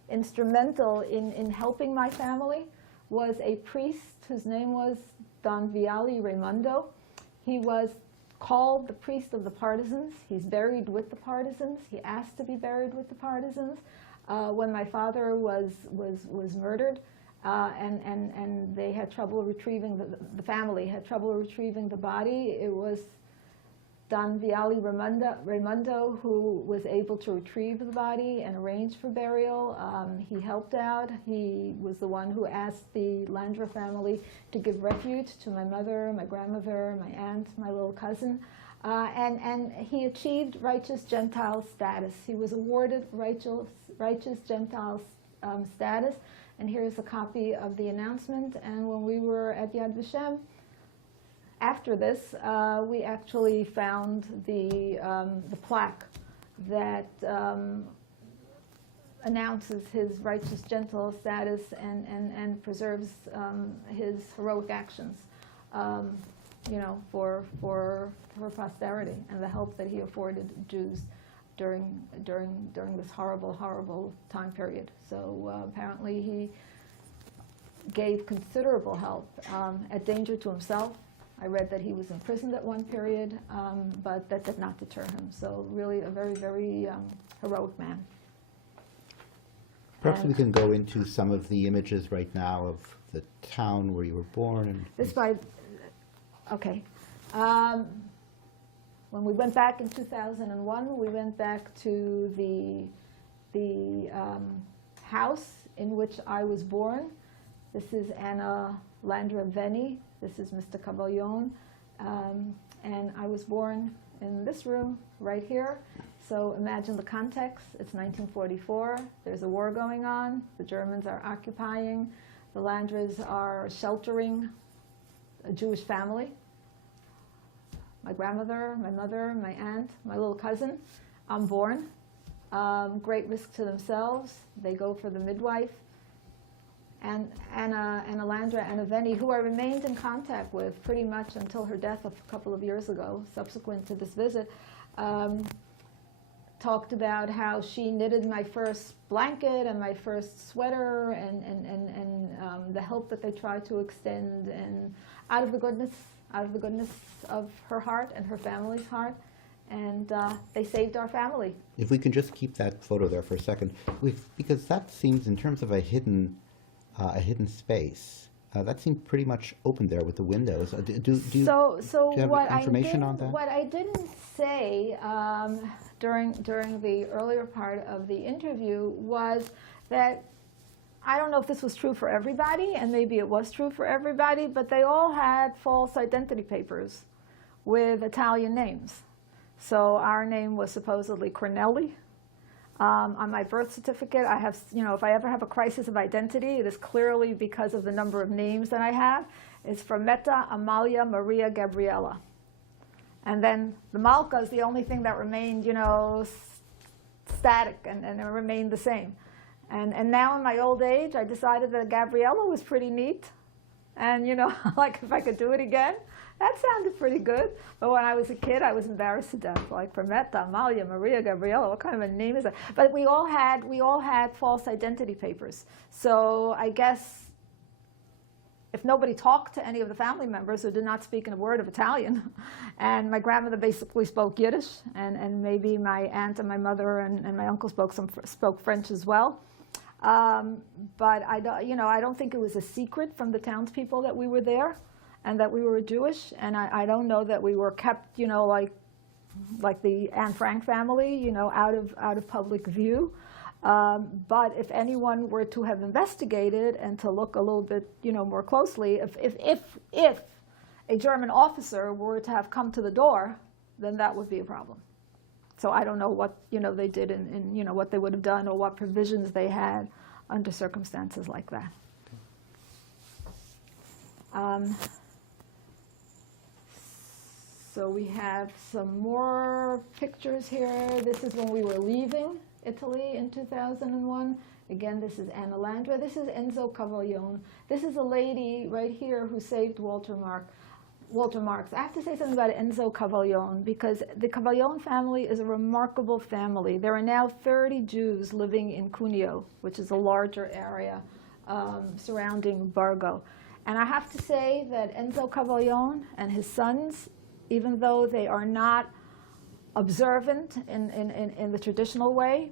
in helping my family was a priest whose name was Don Viali Raimondo. He was called the priest of the partisans. He's buried with the partisans. He asked to be buried with the partisans. When my father was murdered, and they had trouble retrieving, the family had trouble retrieving the body, it was Don Viali Raimondo who was able to retrieve the body and arrange for burial. He helped out. He was the one who asked the Landra family to give refuge to my mother, my grandmother, my aunt, my little cousin. And he achieved righteous Gentile status. He was awarded righteous Gentile status. And here's a copy of the announcement. And when we were at Yad Vashem, after this, we actually found the plaque that announces his righteous Gentile status and preserves his heroic actions, for posterity, and the help that he afforded Jews during this horrible time period. So apparently he gave considerable help at danger to himself. I read that he was imprisoned at one period, but that did not deter him. So really a very, very heroic man. Perhaps we can go into some of the images right now of the town where you were born. And this by, okay. When we went back in 2001, we went back to the house in which I was born. This is Anna Landra Veni. This is Mr. Cavaglion. And I was born in this room right here. So imagine the context. It's 1944. There's a war going on. The Germans are occupying. The Landras are sheltering a Jewish family. My grandmother, my mother, my aunt, my little cousin. I'm born. Great risk to themselves. They go for the midwife. And Anna Landra, Anna Veni, who I remained in contact with pretty much until her death a couple of years ago, subsequent to this visit, talked about how she knitted my first blanket and my first sweater, and the help that they tried to extend, and out of the goodness of her heart and her family's heart, and they saved our family. If we can just keep that photo there for a second, because that seems, in terms of a hidden space, that seemed pretty much open there with the windows. Do you have information on that? What I didn't say during the earlier part of the interview was that I don't know if this was true for everybody, and maybe it was true for everybody, but they all had false identity papers with Italian names. So our name was supposedly Cornelli. On my birth certificate, I have, if I ever have a crisis of identity, it is clearly because of the number of names that I have. It's Frometta, Amalia, Maria, Gabriella. And then the Malka is the only thing that remained, static and it remained the same. And now in my old age, I decided that Gabriella was pretty neat. And, like if I could do it again, that sounded pretty good. But when I was a kid, I was embarrassed to death. Like Frometta, Amalia, Maria, Gabriella, what kind of a name is that? But we all had false identity papers. So I guess if nobody talked to any of the family members who did not speak a word of Italian, and my grandmother basically spoke Yiddish, and maybe my aunt and my mother and my uncle spoke French as well. But I don't think it was a secret from the townspeople that we were there, and that we were Jewish, and I don't know that we were kept, like the Anne Frank family, out of public view. But if anyone were to have investigated and to look a little bit, more closely, if a German officer were to have come to the door, then that would be a problem. So I don't know what they did in what they would have done or what provisions they had under circumstances like that. So we have some more pictures here. This is when we were leaving Italy in 2001. Again, this is Anna Landra. This is Enzo Cavaglion. This is a lady right here who saved Walter Marx. I have to say something about Enzo Cavaglion, because the Cavaglion family is a remarkable family. There are now 30 Jews living in Cuneo, which is a larger area surrounding Borgo. And I have to say that Enzo Cavaglion and his sons, even though they are not observant in the traditional way,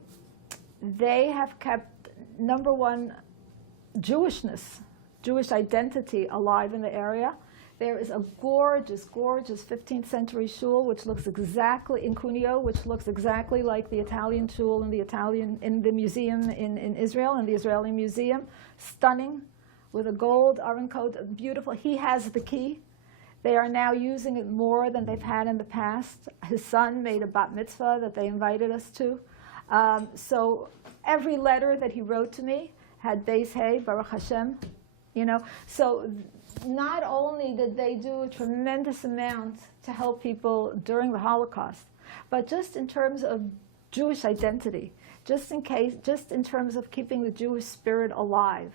they have kept, number one, Jewishness, Jewish identity alive in the area. There is a gorgeous, gorgeous 15th century shul which looks exactly, in Cuneo, which looks exactly like the Italian shul in the museum in Israel, in the Israeli museum. Stunning, with a gold oven coat, beautiful. He has the key. They are now using it more than they've had in the past. His son made a bat mitzvah that they invited us to. So every letter that he wrote to me had Beis Hey, Baruch Hashem, So not only did they do a tremendous amount to help people during the Holocaust, but just in terms of Jewish identity, just in case, just in terms of keeping the Jewish spirit alive.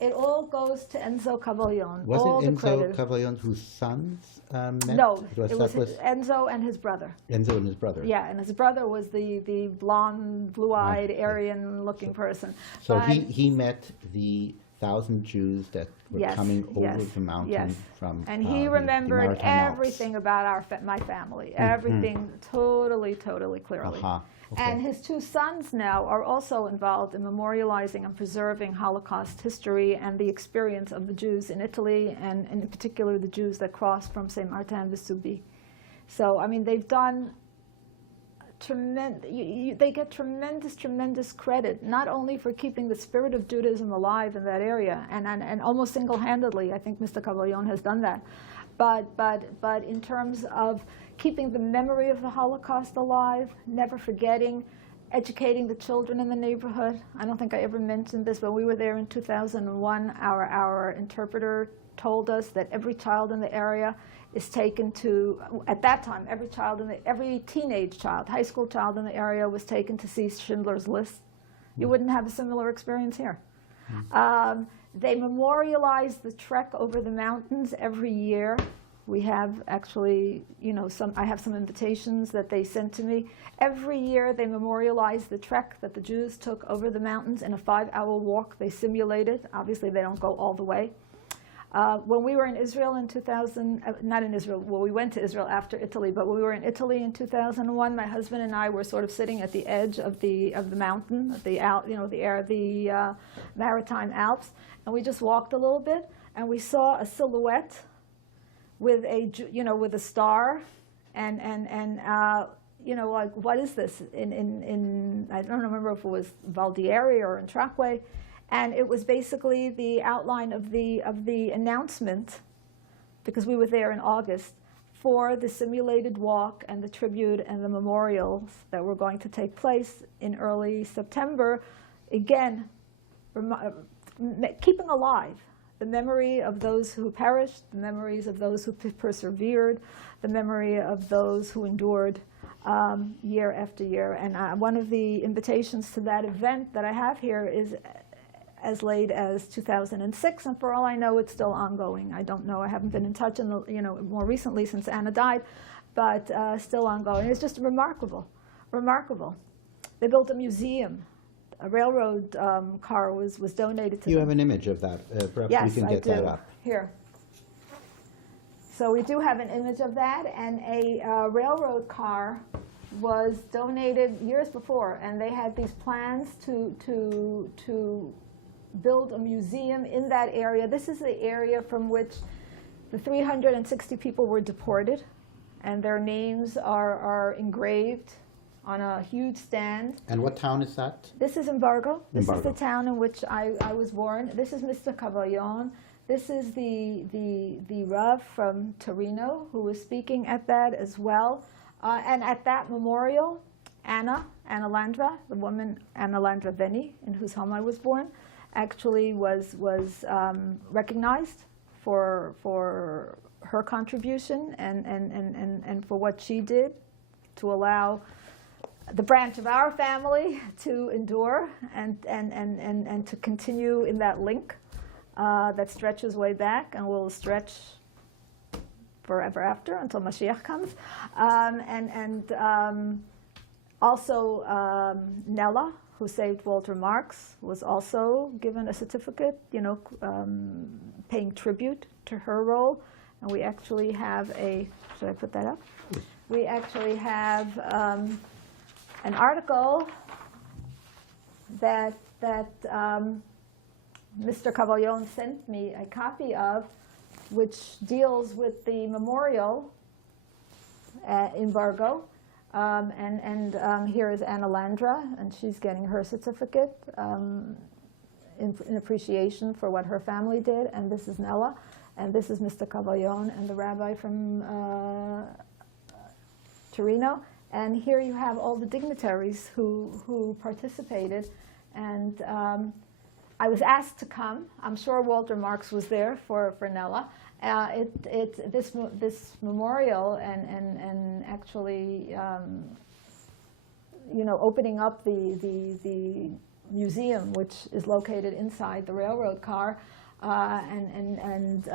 It all goes to Enzo Cavaglion. Was all it the Enzo credit. Cavaglion whose sons met? No, Was it that was Enzo and his brother. Enzo and his brother. Yeah, and his brother was the blonde, blue-eyed, Right. Aryan-looking person. So But- he met the 1,000 Jews that were Yes, coming over yes, the mountain yes. from And he the remembered Maritime Alps. everything about my family, everything totally clearly. Aha, okay. And his two sons now are also involved in memorializing and preserving Holocaust history and the experience of the Jews in Italy, and in particular the Jews that crossed from Saint-Martin-Vésubie. So, I mean, they've done they get tremendous credit, not only for keeping the spirit of Judaism alive in that area, and almost single-handedly, I think Mr. Cavaglion has done that, but in terms of keeping the memory of the Holocaust alive, never forgetting, educating the children in the neighborhood. I don't think I ever mentioned this, but we were there in 2001. Our interpreter told us that every child in the area is taken to, at that time, every teenage child, high school child in the area was taken to see Schindler's List. You wouldn't have a similar experience here. They memorialize the trek over the mountains every year. We have actually, I have some invitations that they sent to me. Every year they memorialize the trek that the Jews took over the mountains in a 5-hour walk they simulated. Obviously they don't go all the way. When we were in Israel in 2000, not in Israel, well, we went to Israel after Italy, but when we were in Italy in 2001, my husband and I were sort of sitting at the edge of the mountain, the Maritime Alps, and we just walked a little bit, and we saw a silhouette with a star, and like, what is this? In I don't remember if it was Valdieri or in Trackway. And it was basically the outline of the announcement, because we were there in August, for the simulated walk and the tribute and the memorials that were going to take place in early September. Again, keeping alive the memory of those who perished, the memories of those who persevered, the memory of those who endured year after year. And one of the invitations to that event that I have here is as late as 2006, and for all I know, it's still ongoing. I don't know. I haven't been in touch more recently since Anna died, but still ongoing. It's just remarkable. They built a museum. A railroad car was donated to You them. have an image of that. Perhaps Yes, we can get I do. that up. Here. So we do have an image of that, and a railroad car was donated years before, and they had these plans to build a museum in that area. This is the area from which the 360 people were deported, and their names are engraved on a huge stand. And what town is that? This is in Borgo. This is Borgo. the town in which I was born. This is Mr. Cavaglion. This is the Rav from Torino who was speaking at that as well. And at that memorial, Anna Landra, the woman Anna Landra Veni, in whose home I was born, actually was recognized for her contribution and for what she did to allow the branch of our family to endure and to continue in that link that stretches way back and will stretch forever after until Mashiach comes. Also Nella, who saved Walter Marx, was also given a certificate, paying tribute to her role. And we actually have should I put that up? We actually have an article that Mr. Cavaglion sent me a copy of, which deals with the memorial in Borgo. Here is Anna Landra, and she's getting her certificate in appreciation for what her family did. And this is Nella, and this is Mr. Cavaglion and the rabbi from Torino. And here you have all the dignitaries who participated. And I was asked to come. I'm sure Walter Marx was there for Nella. This memorial and actually opening up the museum, which is located inside the railroad car, and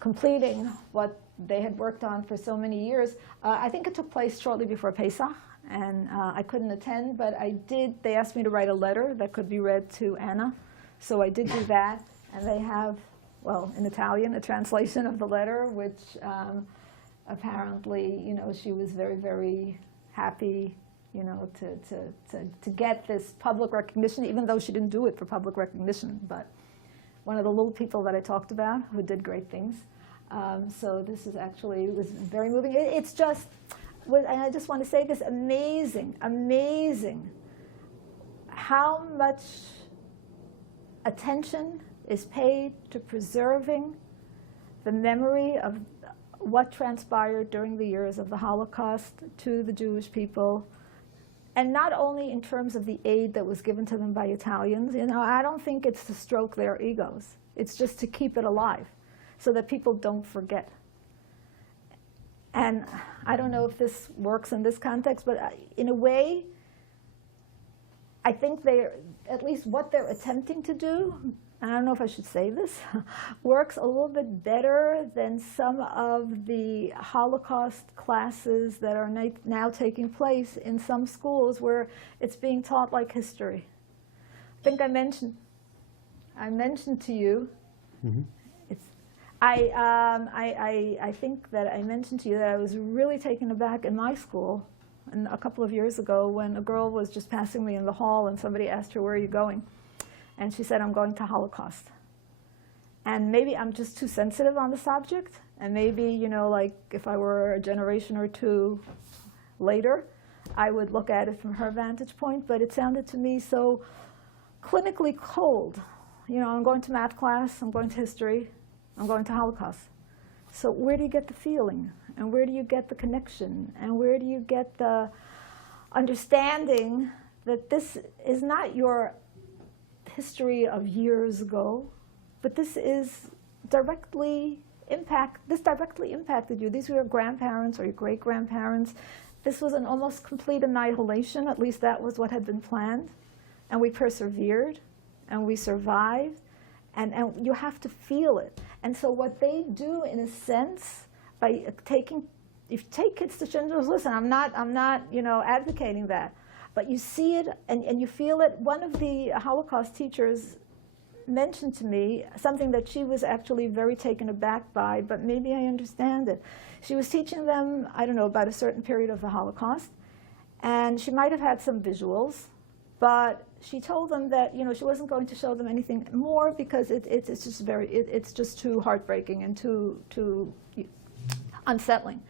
completing what they had worked on for so many years. I think it took place shortly before Pesach, and I couldn't attend, but I did. They asked me to write a letter that could be read to Anna, so I did do that, and they have, well, in Italian, a translation of the letter, which apparently, she was very, very happy, to get this public recognition, even though she didn't do it for public recognition, but one of the little people that I talked about who did great things. So this is actually, it was very moving. It's just, and I just want to say this, amazing how much attention is paid to preserving the memory of what transpired during the years of the Holocaust to the Jewish people, and not only in terms of the aid that was given to them by Italians. I don't think it's to stroke their egos. It's just to keep it alive so that people don't forget. And I don't know if this works in this context, but in a way, I think at least what they're attempting to do, and I don't know if I should say this, works a little bit better than some of the Holocaust classes that are now taking place in some schools where it's being taught like history. I think I mentioned to you, Mm-hmm. I think that I mentioned to you that I was really taken aback in my school and a couple of years ago when a girl was just passing me in the hall and somebody asked her, "Where are you going?" And she said, "I'm going to Holocaust." And maybe I'm just too sensitive on the subject, and maybe, like if I were a generation or two later, I would look at it from her vantage point, but it sounded to me so clinically cold. I'm going to math class, I'm going to history, I'm going to Holocaust. So where do you get the feeling? And where do you get the connection? And where do you get the understanding that this is not your history of years ago, but this directly impacted you. These were your grandparents or your great-grandparents. This was an almost complete annihilation. At least that was what had been planned. And we persevered, and we survived, and you have to feel it. And so what they do, in a sense, by if you take kids to Schindler's List, I'm not advocating that, but you see it and you feel it. One of the Holocaust teachers mentioned to me something that she was actually very taken aback by, but maybe I understand it. She was teaching them, I don't know, about a certain period of the Holocaust, and she might have had some visuals, but she told them that she wasn't going to show them anything more because it's just too heartbreaking and too unsettling.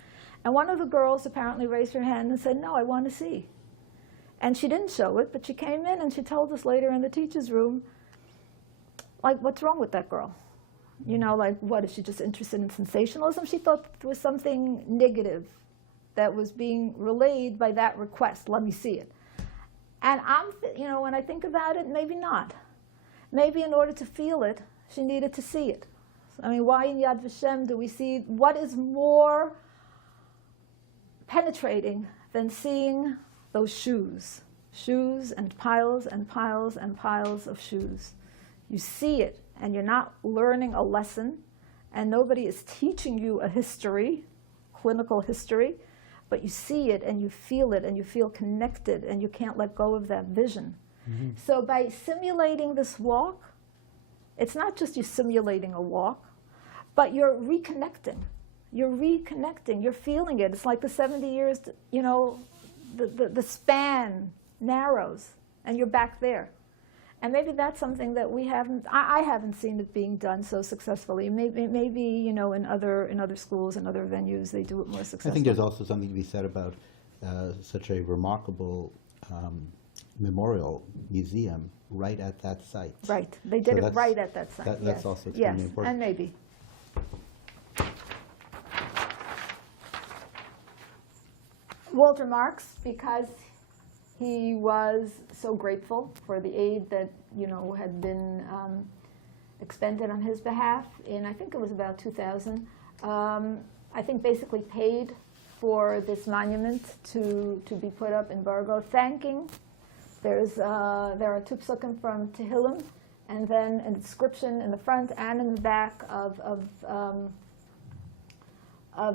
And one of the girls apparently raised her hand and said, "No, I want to see." And she didn't show it, but she came in and she told us later in the teacher's room, like, what's wrong with that girl? Like, what, is she just interested in sensationalism? She thought there was something negative that was being relayed by that request. Let me see it. And when I think about it, maybe not. Maybe in order to feel it, she needed to see it. I mean, why in Yad Vashem do we see, what is more penetrating than seeing those shoes and piles and piles and piles of shoes? You see it, and you're not learning a lesson, and nobody is teaching you a history, clinical history, but you see it, and you feel connected, and you can't let go of that vision. Mm-hmm. So by simulating this walk, it's not just you simulating a walk, but you're reconnecting. You're feeling it. It's like the 70 years, the span narrows, and you're back there. And maybe that's something that I haven't seen it being done so successfully. Maybe in other schools and other venues they do it more successfully. I think there's also something to be said about such a remarkable memorial museum right at that site. Right, they did it right at that site. That's yes. also extremely important. And maybe. Walter Marx, because he was so grateful for the aid that had been expended on his behalf in, I think it was about 2000. I think basically paid for this monument to be put up in Borgo, thanking. There are two psukim from Tehillim, and then a description in the front and in the back of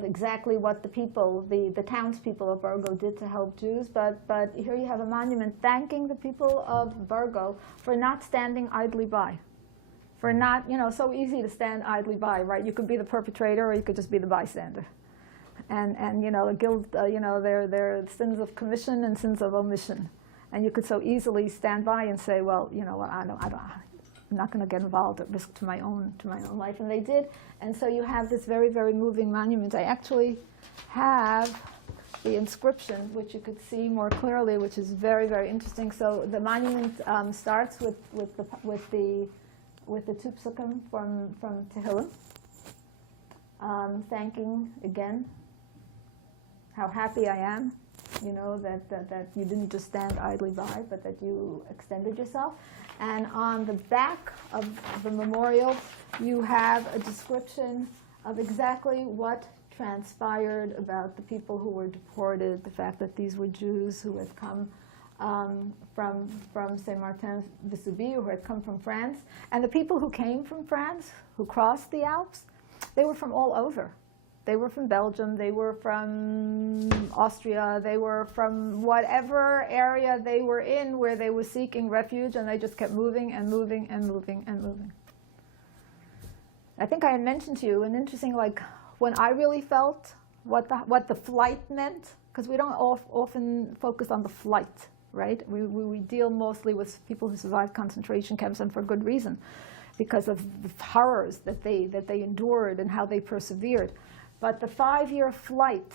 exactly what the people, the townspeople of Borgo did to help Jews. But here you have a monument thanking the people of Borgo for not standing idly by. For not, so easy to stand idly by, right? You could be the perpetrator or you could just be the bystander. And the guilt, there are sins of commission and sins of omission. And you could so easily stand by and say, well, I'm not going to get involved at risk to my own life. And they did. And so you have this very, very moving monument. I actually have the inscription, which you could see more clearly, which is very, very interesting. So the monument starts with the two psukim from Tehillim, thanking again how happy I am, that you didn't just stand idly by, but that you extended yourself. And on the back of the memorial, you have a description of exactly what transpired about the people who were deported, the fact that these were Jews who had come from Saint-Martin-Vésubie, who had come from France. And the people who came from France, who crossed the Alps, they were from all over. They were from Belgium, they were from Austria, they were from whatever area they were in where they were seeking refuge, and they just kept moving and moving and moving and moving. I think I had mentioned to you an interesting, when I really felt what the flight meant, because we don't often focus on the flight, right? We deal mostly with people who survived concentration camps, and for good reason, because of the horrors that they endured and how they persevered. But the 5-year flight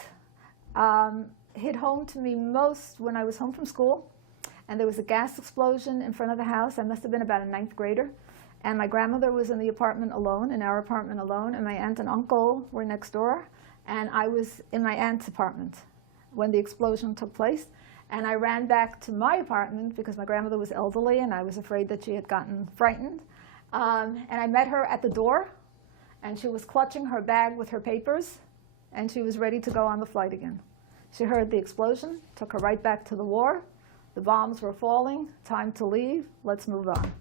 hit home to me most when I was home from school, and there was a gas explosion in front of the house. I must have been about a 9th grader. And my grandmother was in the apartment alone, in our apartment alone, and my aunt and uncle were next door. And I was in my aunt's apartment when the explosion took place. And I ran back to my apartment because my grandmother was elderly and I was afraid that she had gotten frightened. And I met her at the door, and she was clutching her bag with her papers, and she was ready to go on the flight again. She heard the explosion, took her right back to the war. The bombs were falling, time to leave, let's move on.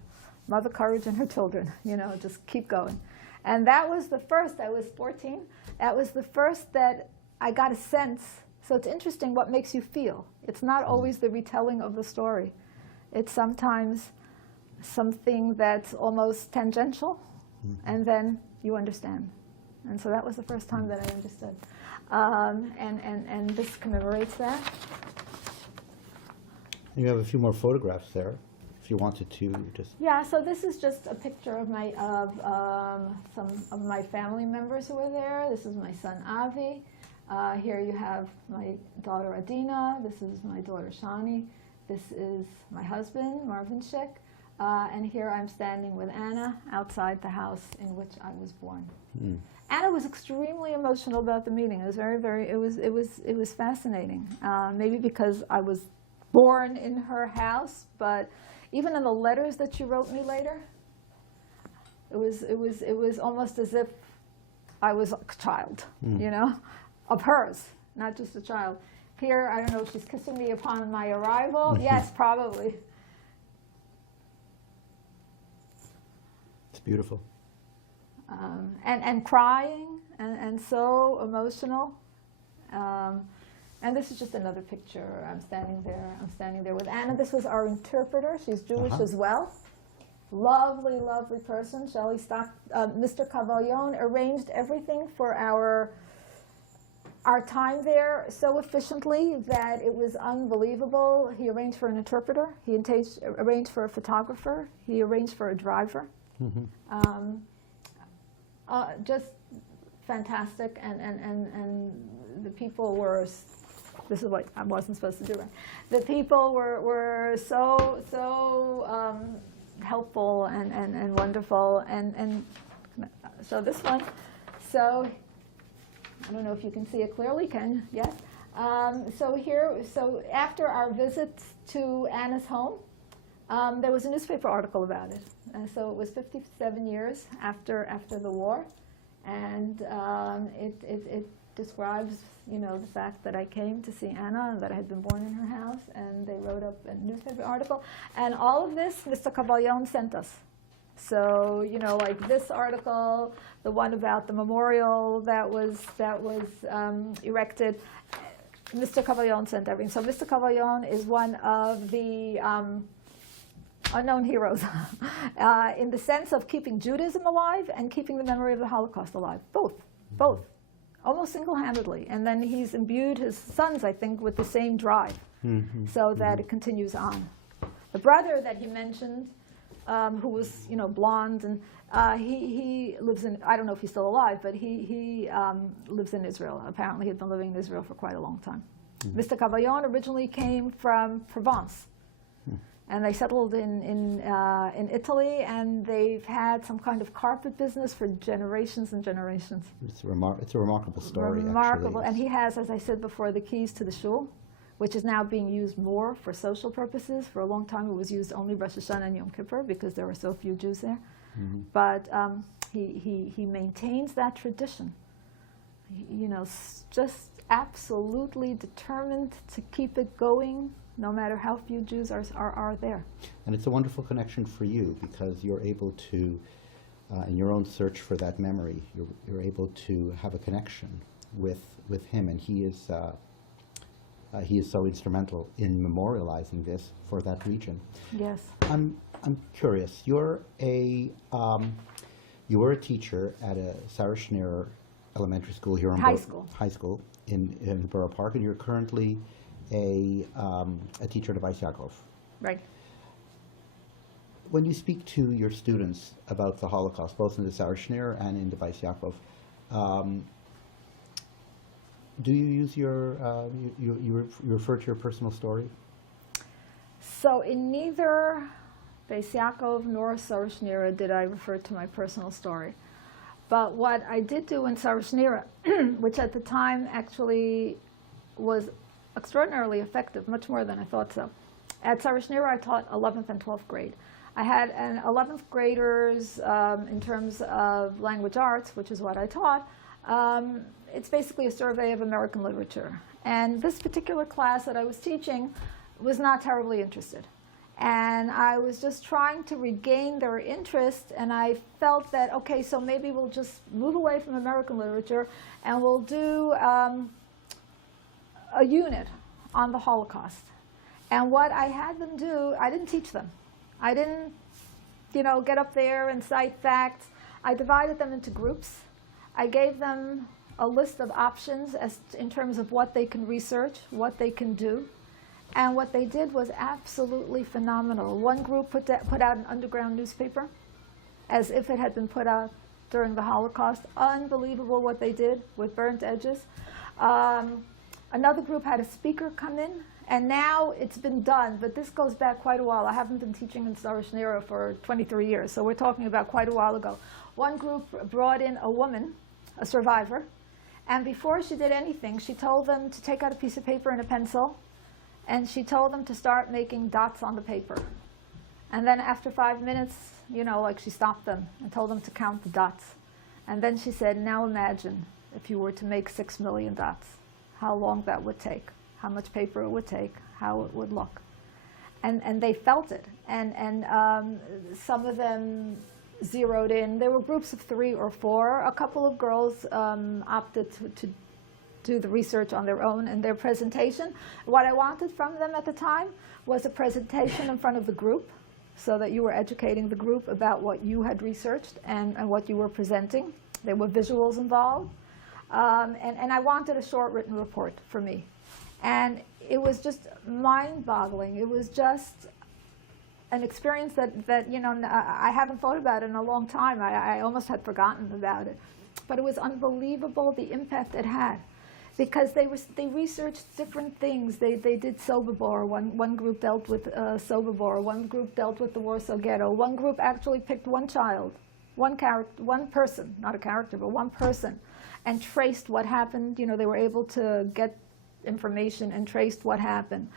Mother courage and her children, just keep going. And that was the first, I was 14, that was the first that I got a sense. So it's interesting what makes you feel. It's not always the retelling of the story. It's sometimes something that's almost tangential, and then you understand. And so that was the first time that I understood. And this commemorates that. You have a few more photographs there, if you wanted to just... Yeah, so this is just a picture of some of my family members who were there. This is my son Avi. Here you have my daughter Adina. This is my daughter Shani. This is my husband, Marvin Schick. And here I'm standing with Anna outside the house in which I was born. Mm. Anna was extremely emotional about the meeting. It was it was fascinating. Maybe because I was born in her house, but even in the letters that she wrote me later, it was almost as if I was a child, of hers, not just a child. Here, I don't know if she's kissing me upon my arrival. Yes, probably. It's beautiful. And crying and so emotional. And this is just another picture. I'm standing there with Anna. This was our interpreter. She's Jewish as well. Lovely, lovely person. Shelley Mr. Cavaglion arranged everything for our time there so efficiently that it was unbelievable. He arranged for an interpreter. He arranged for a photographer. He arranged for a driver. Mm-hmm. Just fantastic, and the people were. This is what I wasn't supposed to do. Right? The people were so helpful and wonderful, and so this one. So I don't know if you can see it clearly. Can yes. So after our visit to Anna's home, there was a newspaper article about it. So it was 57 years after the war, and describes, you know, the fact that I came to see Anna and that I had been born in her house, and they wrote up a newspaper article. And all of this, Mr. Cavaglion sent us. So, you know, like this article, the one about the memorial that was erected, Mr. Cavaglion sent everything. So Mr. Cavaglion is one of the unknown heroes in the sense of keeping Judaism alive and keeping the memory of the Holocaust alive. Both, almost single-handedly. And then he's imbued his sons, I think, with the same drive, so that it continues on. The brother that he mentioned, who was, you know, blonde, and he lives in, I don't know if he's still alive, but he lives in Israel. Apparently he'd been living in Israel for quite a long time. Mr. Cavaglion originally came from Provence, and they settled in Italy, and they've had some kind of carpet business for generations and generations. It's a remarkable story, Remarkable, actually. and he has, as I said before, the keys to the shul, which is now being used more for social purposes. For a long time it was used only Rosh Hashanah and Yom Kippur because there were so few Jews there. But he maintains that tradition. You know, just absolutely determined to keep it going, no matter how few Jews are there. And it's a wonderful connection for you because you're able to, in your own search for that memory, you're able to have a connection with him, and he is so instrumental in memorializing this for that region. Yes. I'm curious. You were a teacher at a Sarah Schneer elementary school here in High school in Borough Park, and you're currently a teacher at Weiss Yaakov. Right. When you speak to your students about the Holocaust, both in the Sarah Schneer and in the Weiss Yaakov, do you use you refer to your personal story? So in neither Weiss Yaakov nor Sarah Schneer did I refer to my personal story. But what I did do in Sarah Schneer, which at the time actually was extraordinarily effective, much more than I thought so. At Sarah Schneer I taught 11th and 12th grade. I had an 11th graders in terms of language arts, which is what I taught. It's basically a survey of American literature. And this particular class that I was teaching was not terribly interested. And I was just trying to regain their interest, and I felt that, okay, so maybe we'll just move away from American literature and we'll do a unit on the Holocaust. And what I had them do, I didn't teach them. I didn't, you know, get up there and cite facts. I divided them into groups. I gave them a list of options in terms of what they can research, what they can do. And what they did was absolutely phenomenal. One group put out an underground newspaper as if it had been put out during the Holocaust. Unbelievable what they did with burnt edges. Another group had a speaker come in, and now it's been done, but this goes back quite a while. I haven't been teaching in Sarah Schneer for 23 years, so we're talking about quite a while ago. One group brought in a woman, a survivor, and before she did anything, she told them to take out a piece of paper and a pencil, and she told them to start making dots on the paper. And then after 5 minutes, you know, like she stopped them and told them to count the dots. And then she said, now imagine if you were to make 6 million dots, how long that would take, how much paper it would take, how it would look. And they felt it. And some of them zeroed in. There were groups of 3 or 4. A couple of girls opted to do the research on their own and their presentation. What I wanted from them at the time was a presentation in front of the group so that you were educating the group about what you had researched and what you were presenting. There were visuals involved. And I wanted a short written report for me. And it was just mind-boggling. It was just an experience that you know, I haven't thought about in a long time. I almost had forgotten about it. But it was unbelievable the impact it had. Because they researched different things. They did Sobibor. One group dealt with Sobibor. One group dealt with the Warsaw Ghetto. One group actually picked one child, one person, not a character, but one person, and traced what happened. You know, they were able to get information and traced what happened.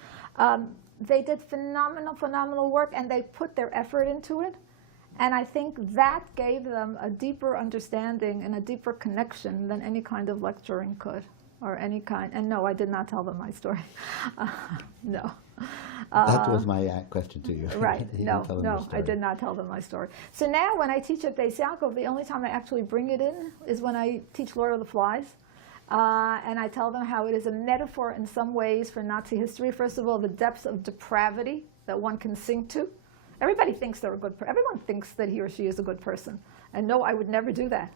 They did phenomenal work, and they put their effort into it. And I think that gave them a deeper understanding and a deeper connection than any kind of lecturing could, or any kind. And no, I did not tell them my story. No. That was my question to you. Right. You No, didn't tell them your no, I story. did not tell them my story. So now when I teach at Beis Yaakov, the only time I actually bring it in is when I teach Lord of the Flies. And I tell them how it is a metaphor in some ways for Nazi history. First of all, the depths of depravity that one can sink to. Everybody thinks they're a good person. Everyone thinks that he or she is a good person. And no, I would never do that.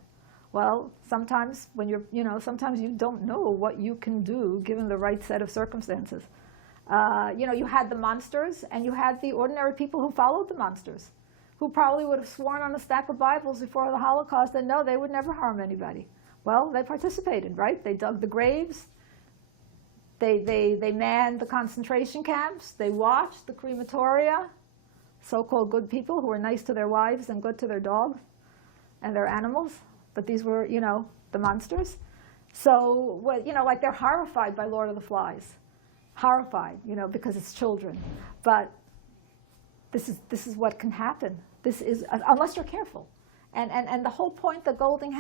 Well, sometimes when you're, sometimes you don't know what you can do given the right set of circumstances. You had the monsters and you had the ordinary people who followed the monsters, who probably would have sworn on a stack of Bibles before the Holocaust that no, they would never harm anybody. Well, they participated, right? They dug the graves. They manned the concentration camps. They watched the crematoria. So-called good people who were nice to their wives and good to their dogs and their animals. But these were, the monsters. So, like they're horrified by Lord of the Flies. Horrified, because it's children. But this is what can happen. This is, unless you're careful. And the whole point that Golding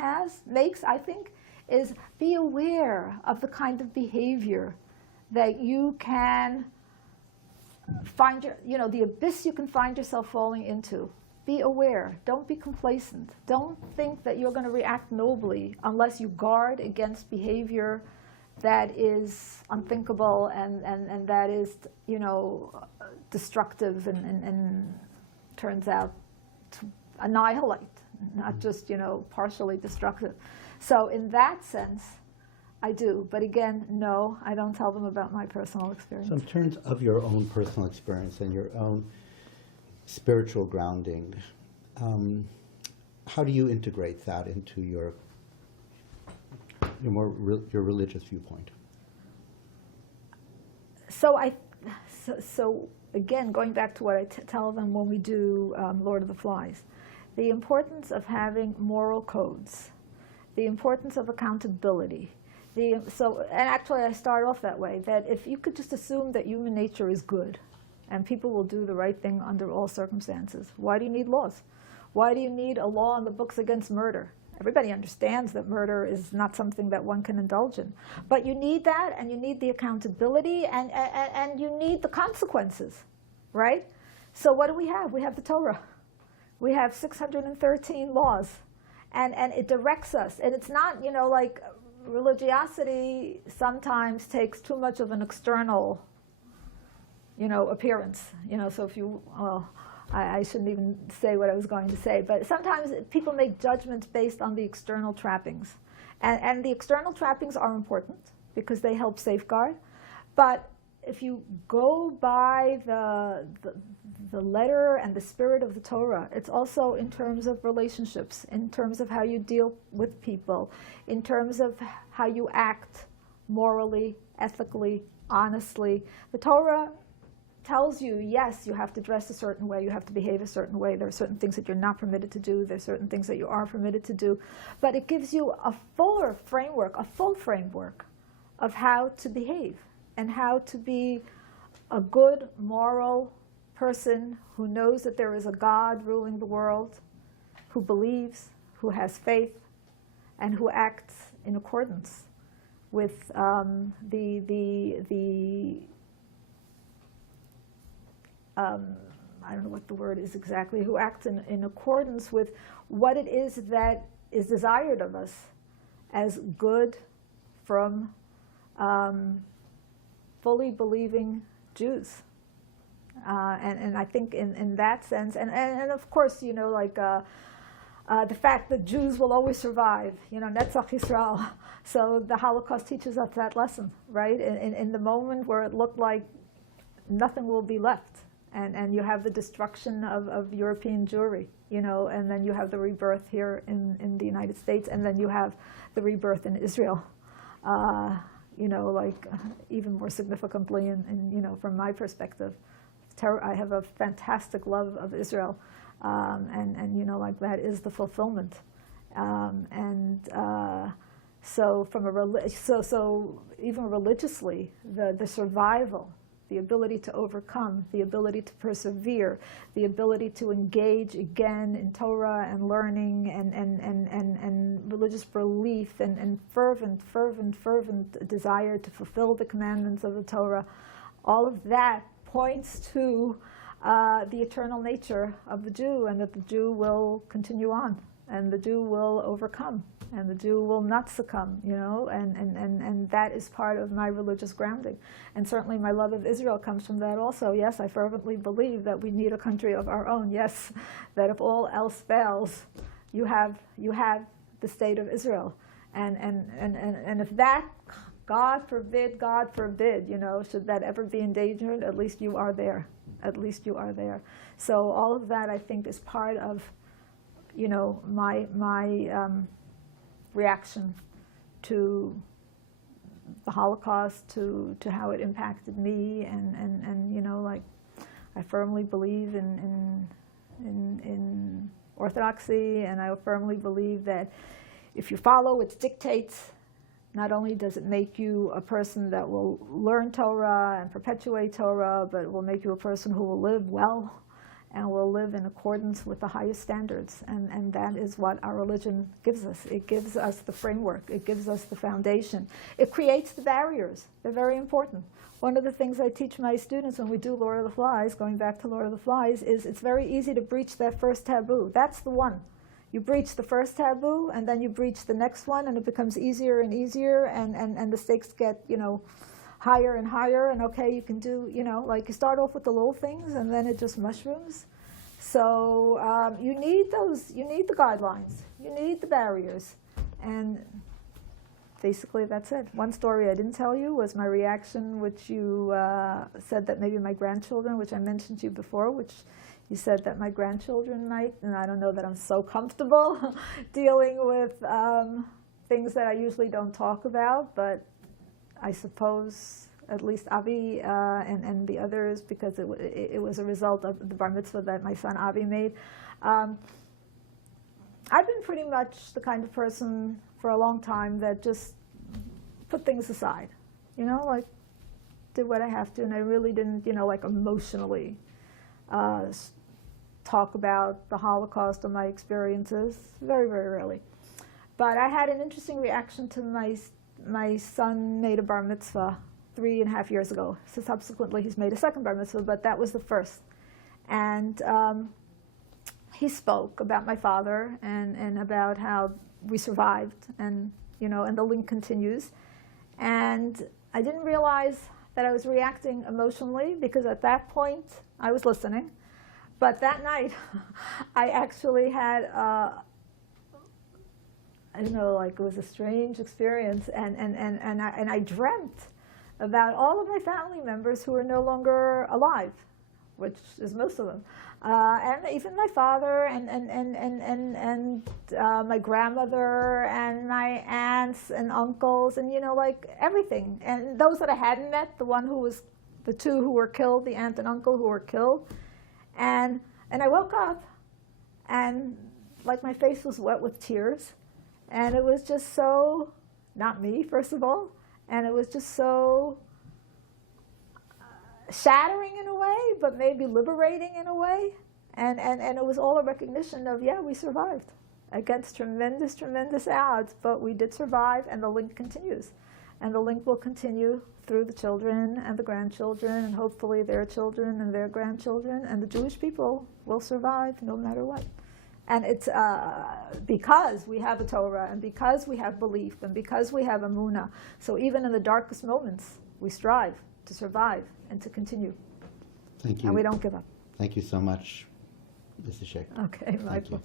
makes, I think, is be aware of the kind of behavior that you can find the abyss you can find yourself falling into. Be aware. Don't be complacent. Don't think that you're going to react nobly unless you guard against behavior that is unthinkable and that is, destructive and turns out to annihilate, not just, partially destructive. So in that sense, I do. But again, no, I don't tell them about my personal experience. So in terms of your own personal experience and your own spiritual grounding, how do you integrate that into your religious viewpoint? So again, going back to what I tell them when we do Lord of the Flies, the importance of having moral codes, the importance of accountability. And actually I start off that way, that if you could just assume that human nature is good and people will do the right thing under all circumstances, why do you need laws? Why do you need a law in the books against murder? Everybody understands that murder is not something that one can indulge in. But you need that, and you need the accountability, and you need the consequences, right? So what do we have? We have the Torah. We have 613 laws, and it directs us. And it's not, like religiosity sometimes takes too much of an external, appearance. So if you, I shouldn't even say what I was going to say, but sometimes people make judgments based on the external trappings. And the external trappings are important because they help safeguard. But if you go by the letter and the spirit of the Torah, it's also in terms of relationships, in terms of how you deal with people, in terms of how you act morally, ethically, honestly. The Torah tells you, yes, you have to dress a certain way, you have to behave a certain way, there are certain things that you're not permitted to do, there are certain things that you are permitted to do, but it gives you a full framework of how to behave and how to be a good moral person who knows that there is a God ruling the world, who believes, who has faith, and who acts in accordance with I don't know what the word is exactly, who acts in accordance with what it is that is desired of us as good from fully believing Jews. And I think in that sense, and of course, the fact that Jews will always survive, Netzach Yisrael. So the Holocaust teaches us that lesson, right? In the moment where it looked like nothing will be left. And you have the destruction of European Jewry, and then you have the rebirth here in the United States, and then you have the rebirth in Israel, even more significantly, in from my perspective. I have a fantastic love of Israel, and that is the fulfillment. So from so even religiously, the survival the ability to overcome, the ability to persevere, the ability to engage again in Torah and learning and religious belief and fervent desire to fulfill the commandments of the Torah. All of that points to the eternal nature of the Jew, and that the Jew will continue on, and the Jew will overcome, and the Jew will not succumb, you know, and that is part of my religious grounding. And certainly my love of Israel comes from that also. Yes, I fervently believe that we need a country of our own. Yes, that if all else fails, you have the state of Israel. And if that, God forbid, you know, should that ever be endangered, at least you are there. At least you are there. So all of that, I think, is part of, you know, my reaction to the Holocaust, to how it impacted me, and you know, like, I firmly believe in orthodoxy, and I firmly believe that if you follow its dictates, not only does it make you a person that will learn Torah and perpetuate Torah, but it will make you a person who will live well and will live in accordance with the highest standards. And that is what our religion gives us. It gives us the framework. It gives us the foundation. It creates the barriers. They're very important. One of the things I teach my students when we do Lord of the Flies, going back to Lord of the Flies, is it's very easy to breach that first taboo. That's the one. You breach the first taboo, and then you breach the next one, and it becomes easier and easier, and the stakes get, you know, higher and higher, and okay, you can do, you know, like, you start off with the little things, and then it just mushrooms. So you need the guidelines, you need the barriers, and basically that's it. One story I didn't tell you was my reaction, which you said that maybe my grandchildren, which I mentioned to you before, which you said that my grandchildren might, and I don't know that I'm so comfortable dealing with things that I usually don't talk about, but I suppose at least Avi and the others, because it was a result of the bar mitzvah that my son Avi made. I've been pretty much the kind of person for a long time that just put things aside, you know, like, did what I have to, and I really didn't, you know, like, emotionally talk about the Holocaust or my experiences, very, very rarely. But I had an interesting reaction to my son made a bar mitzvah 3.5 years ago. So subsequently he's made a second bar mitzvah, but that was the first. And he spoke about my father and about how we survived, and, you know, and the link continues. And I didn't realize that I was reacting emotionally, because at that point I was listening. But that night, I actually had, I don't know, like, it was a strange experience, and I dreamt about all of my family members who are no longer alive, which is most of them, and even my father and my grandmother and my aunts and uncles, and, you know, like, everything. And those that I hadn't met, the two who were killed, the aunt and uncle who were killed. And I woke up, and, like, my face was wet with tears, and it was just so, not me, first of all, and it was just so shattering in a way, but maybe liberating in a way, and it was all a recognition of, yeah, we survived against tremendous, tremendous odds, but we did survive, and the link continues. And the link will continue through the children and the grandchildren, and hopefully their children and their grandchildren, and the Jewish people will survive no matter what. And it's because we have a Torah, and because we have belief, and because we have emunah. So even in the darkest moments, we strive to survive and to continue. Thank you. And we don't give up. Thank you so much, Mrs. Schick. Okay, Thank Michael. you.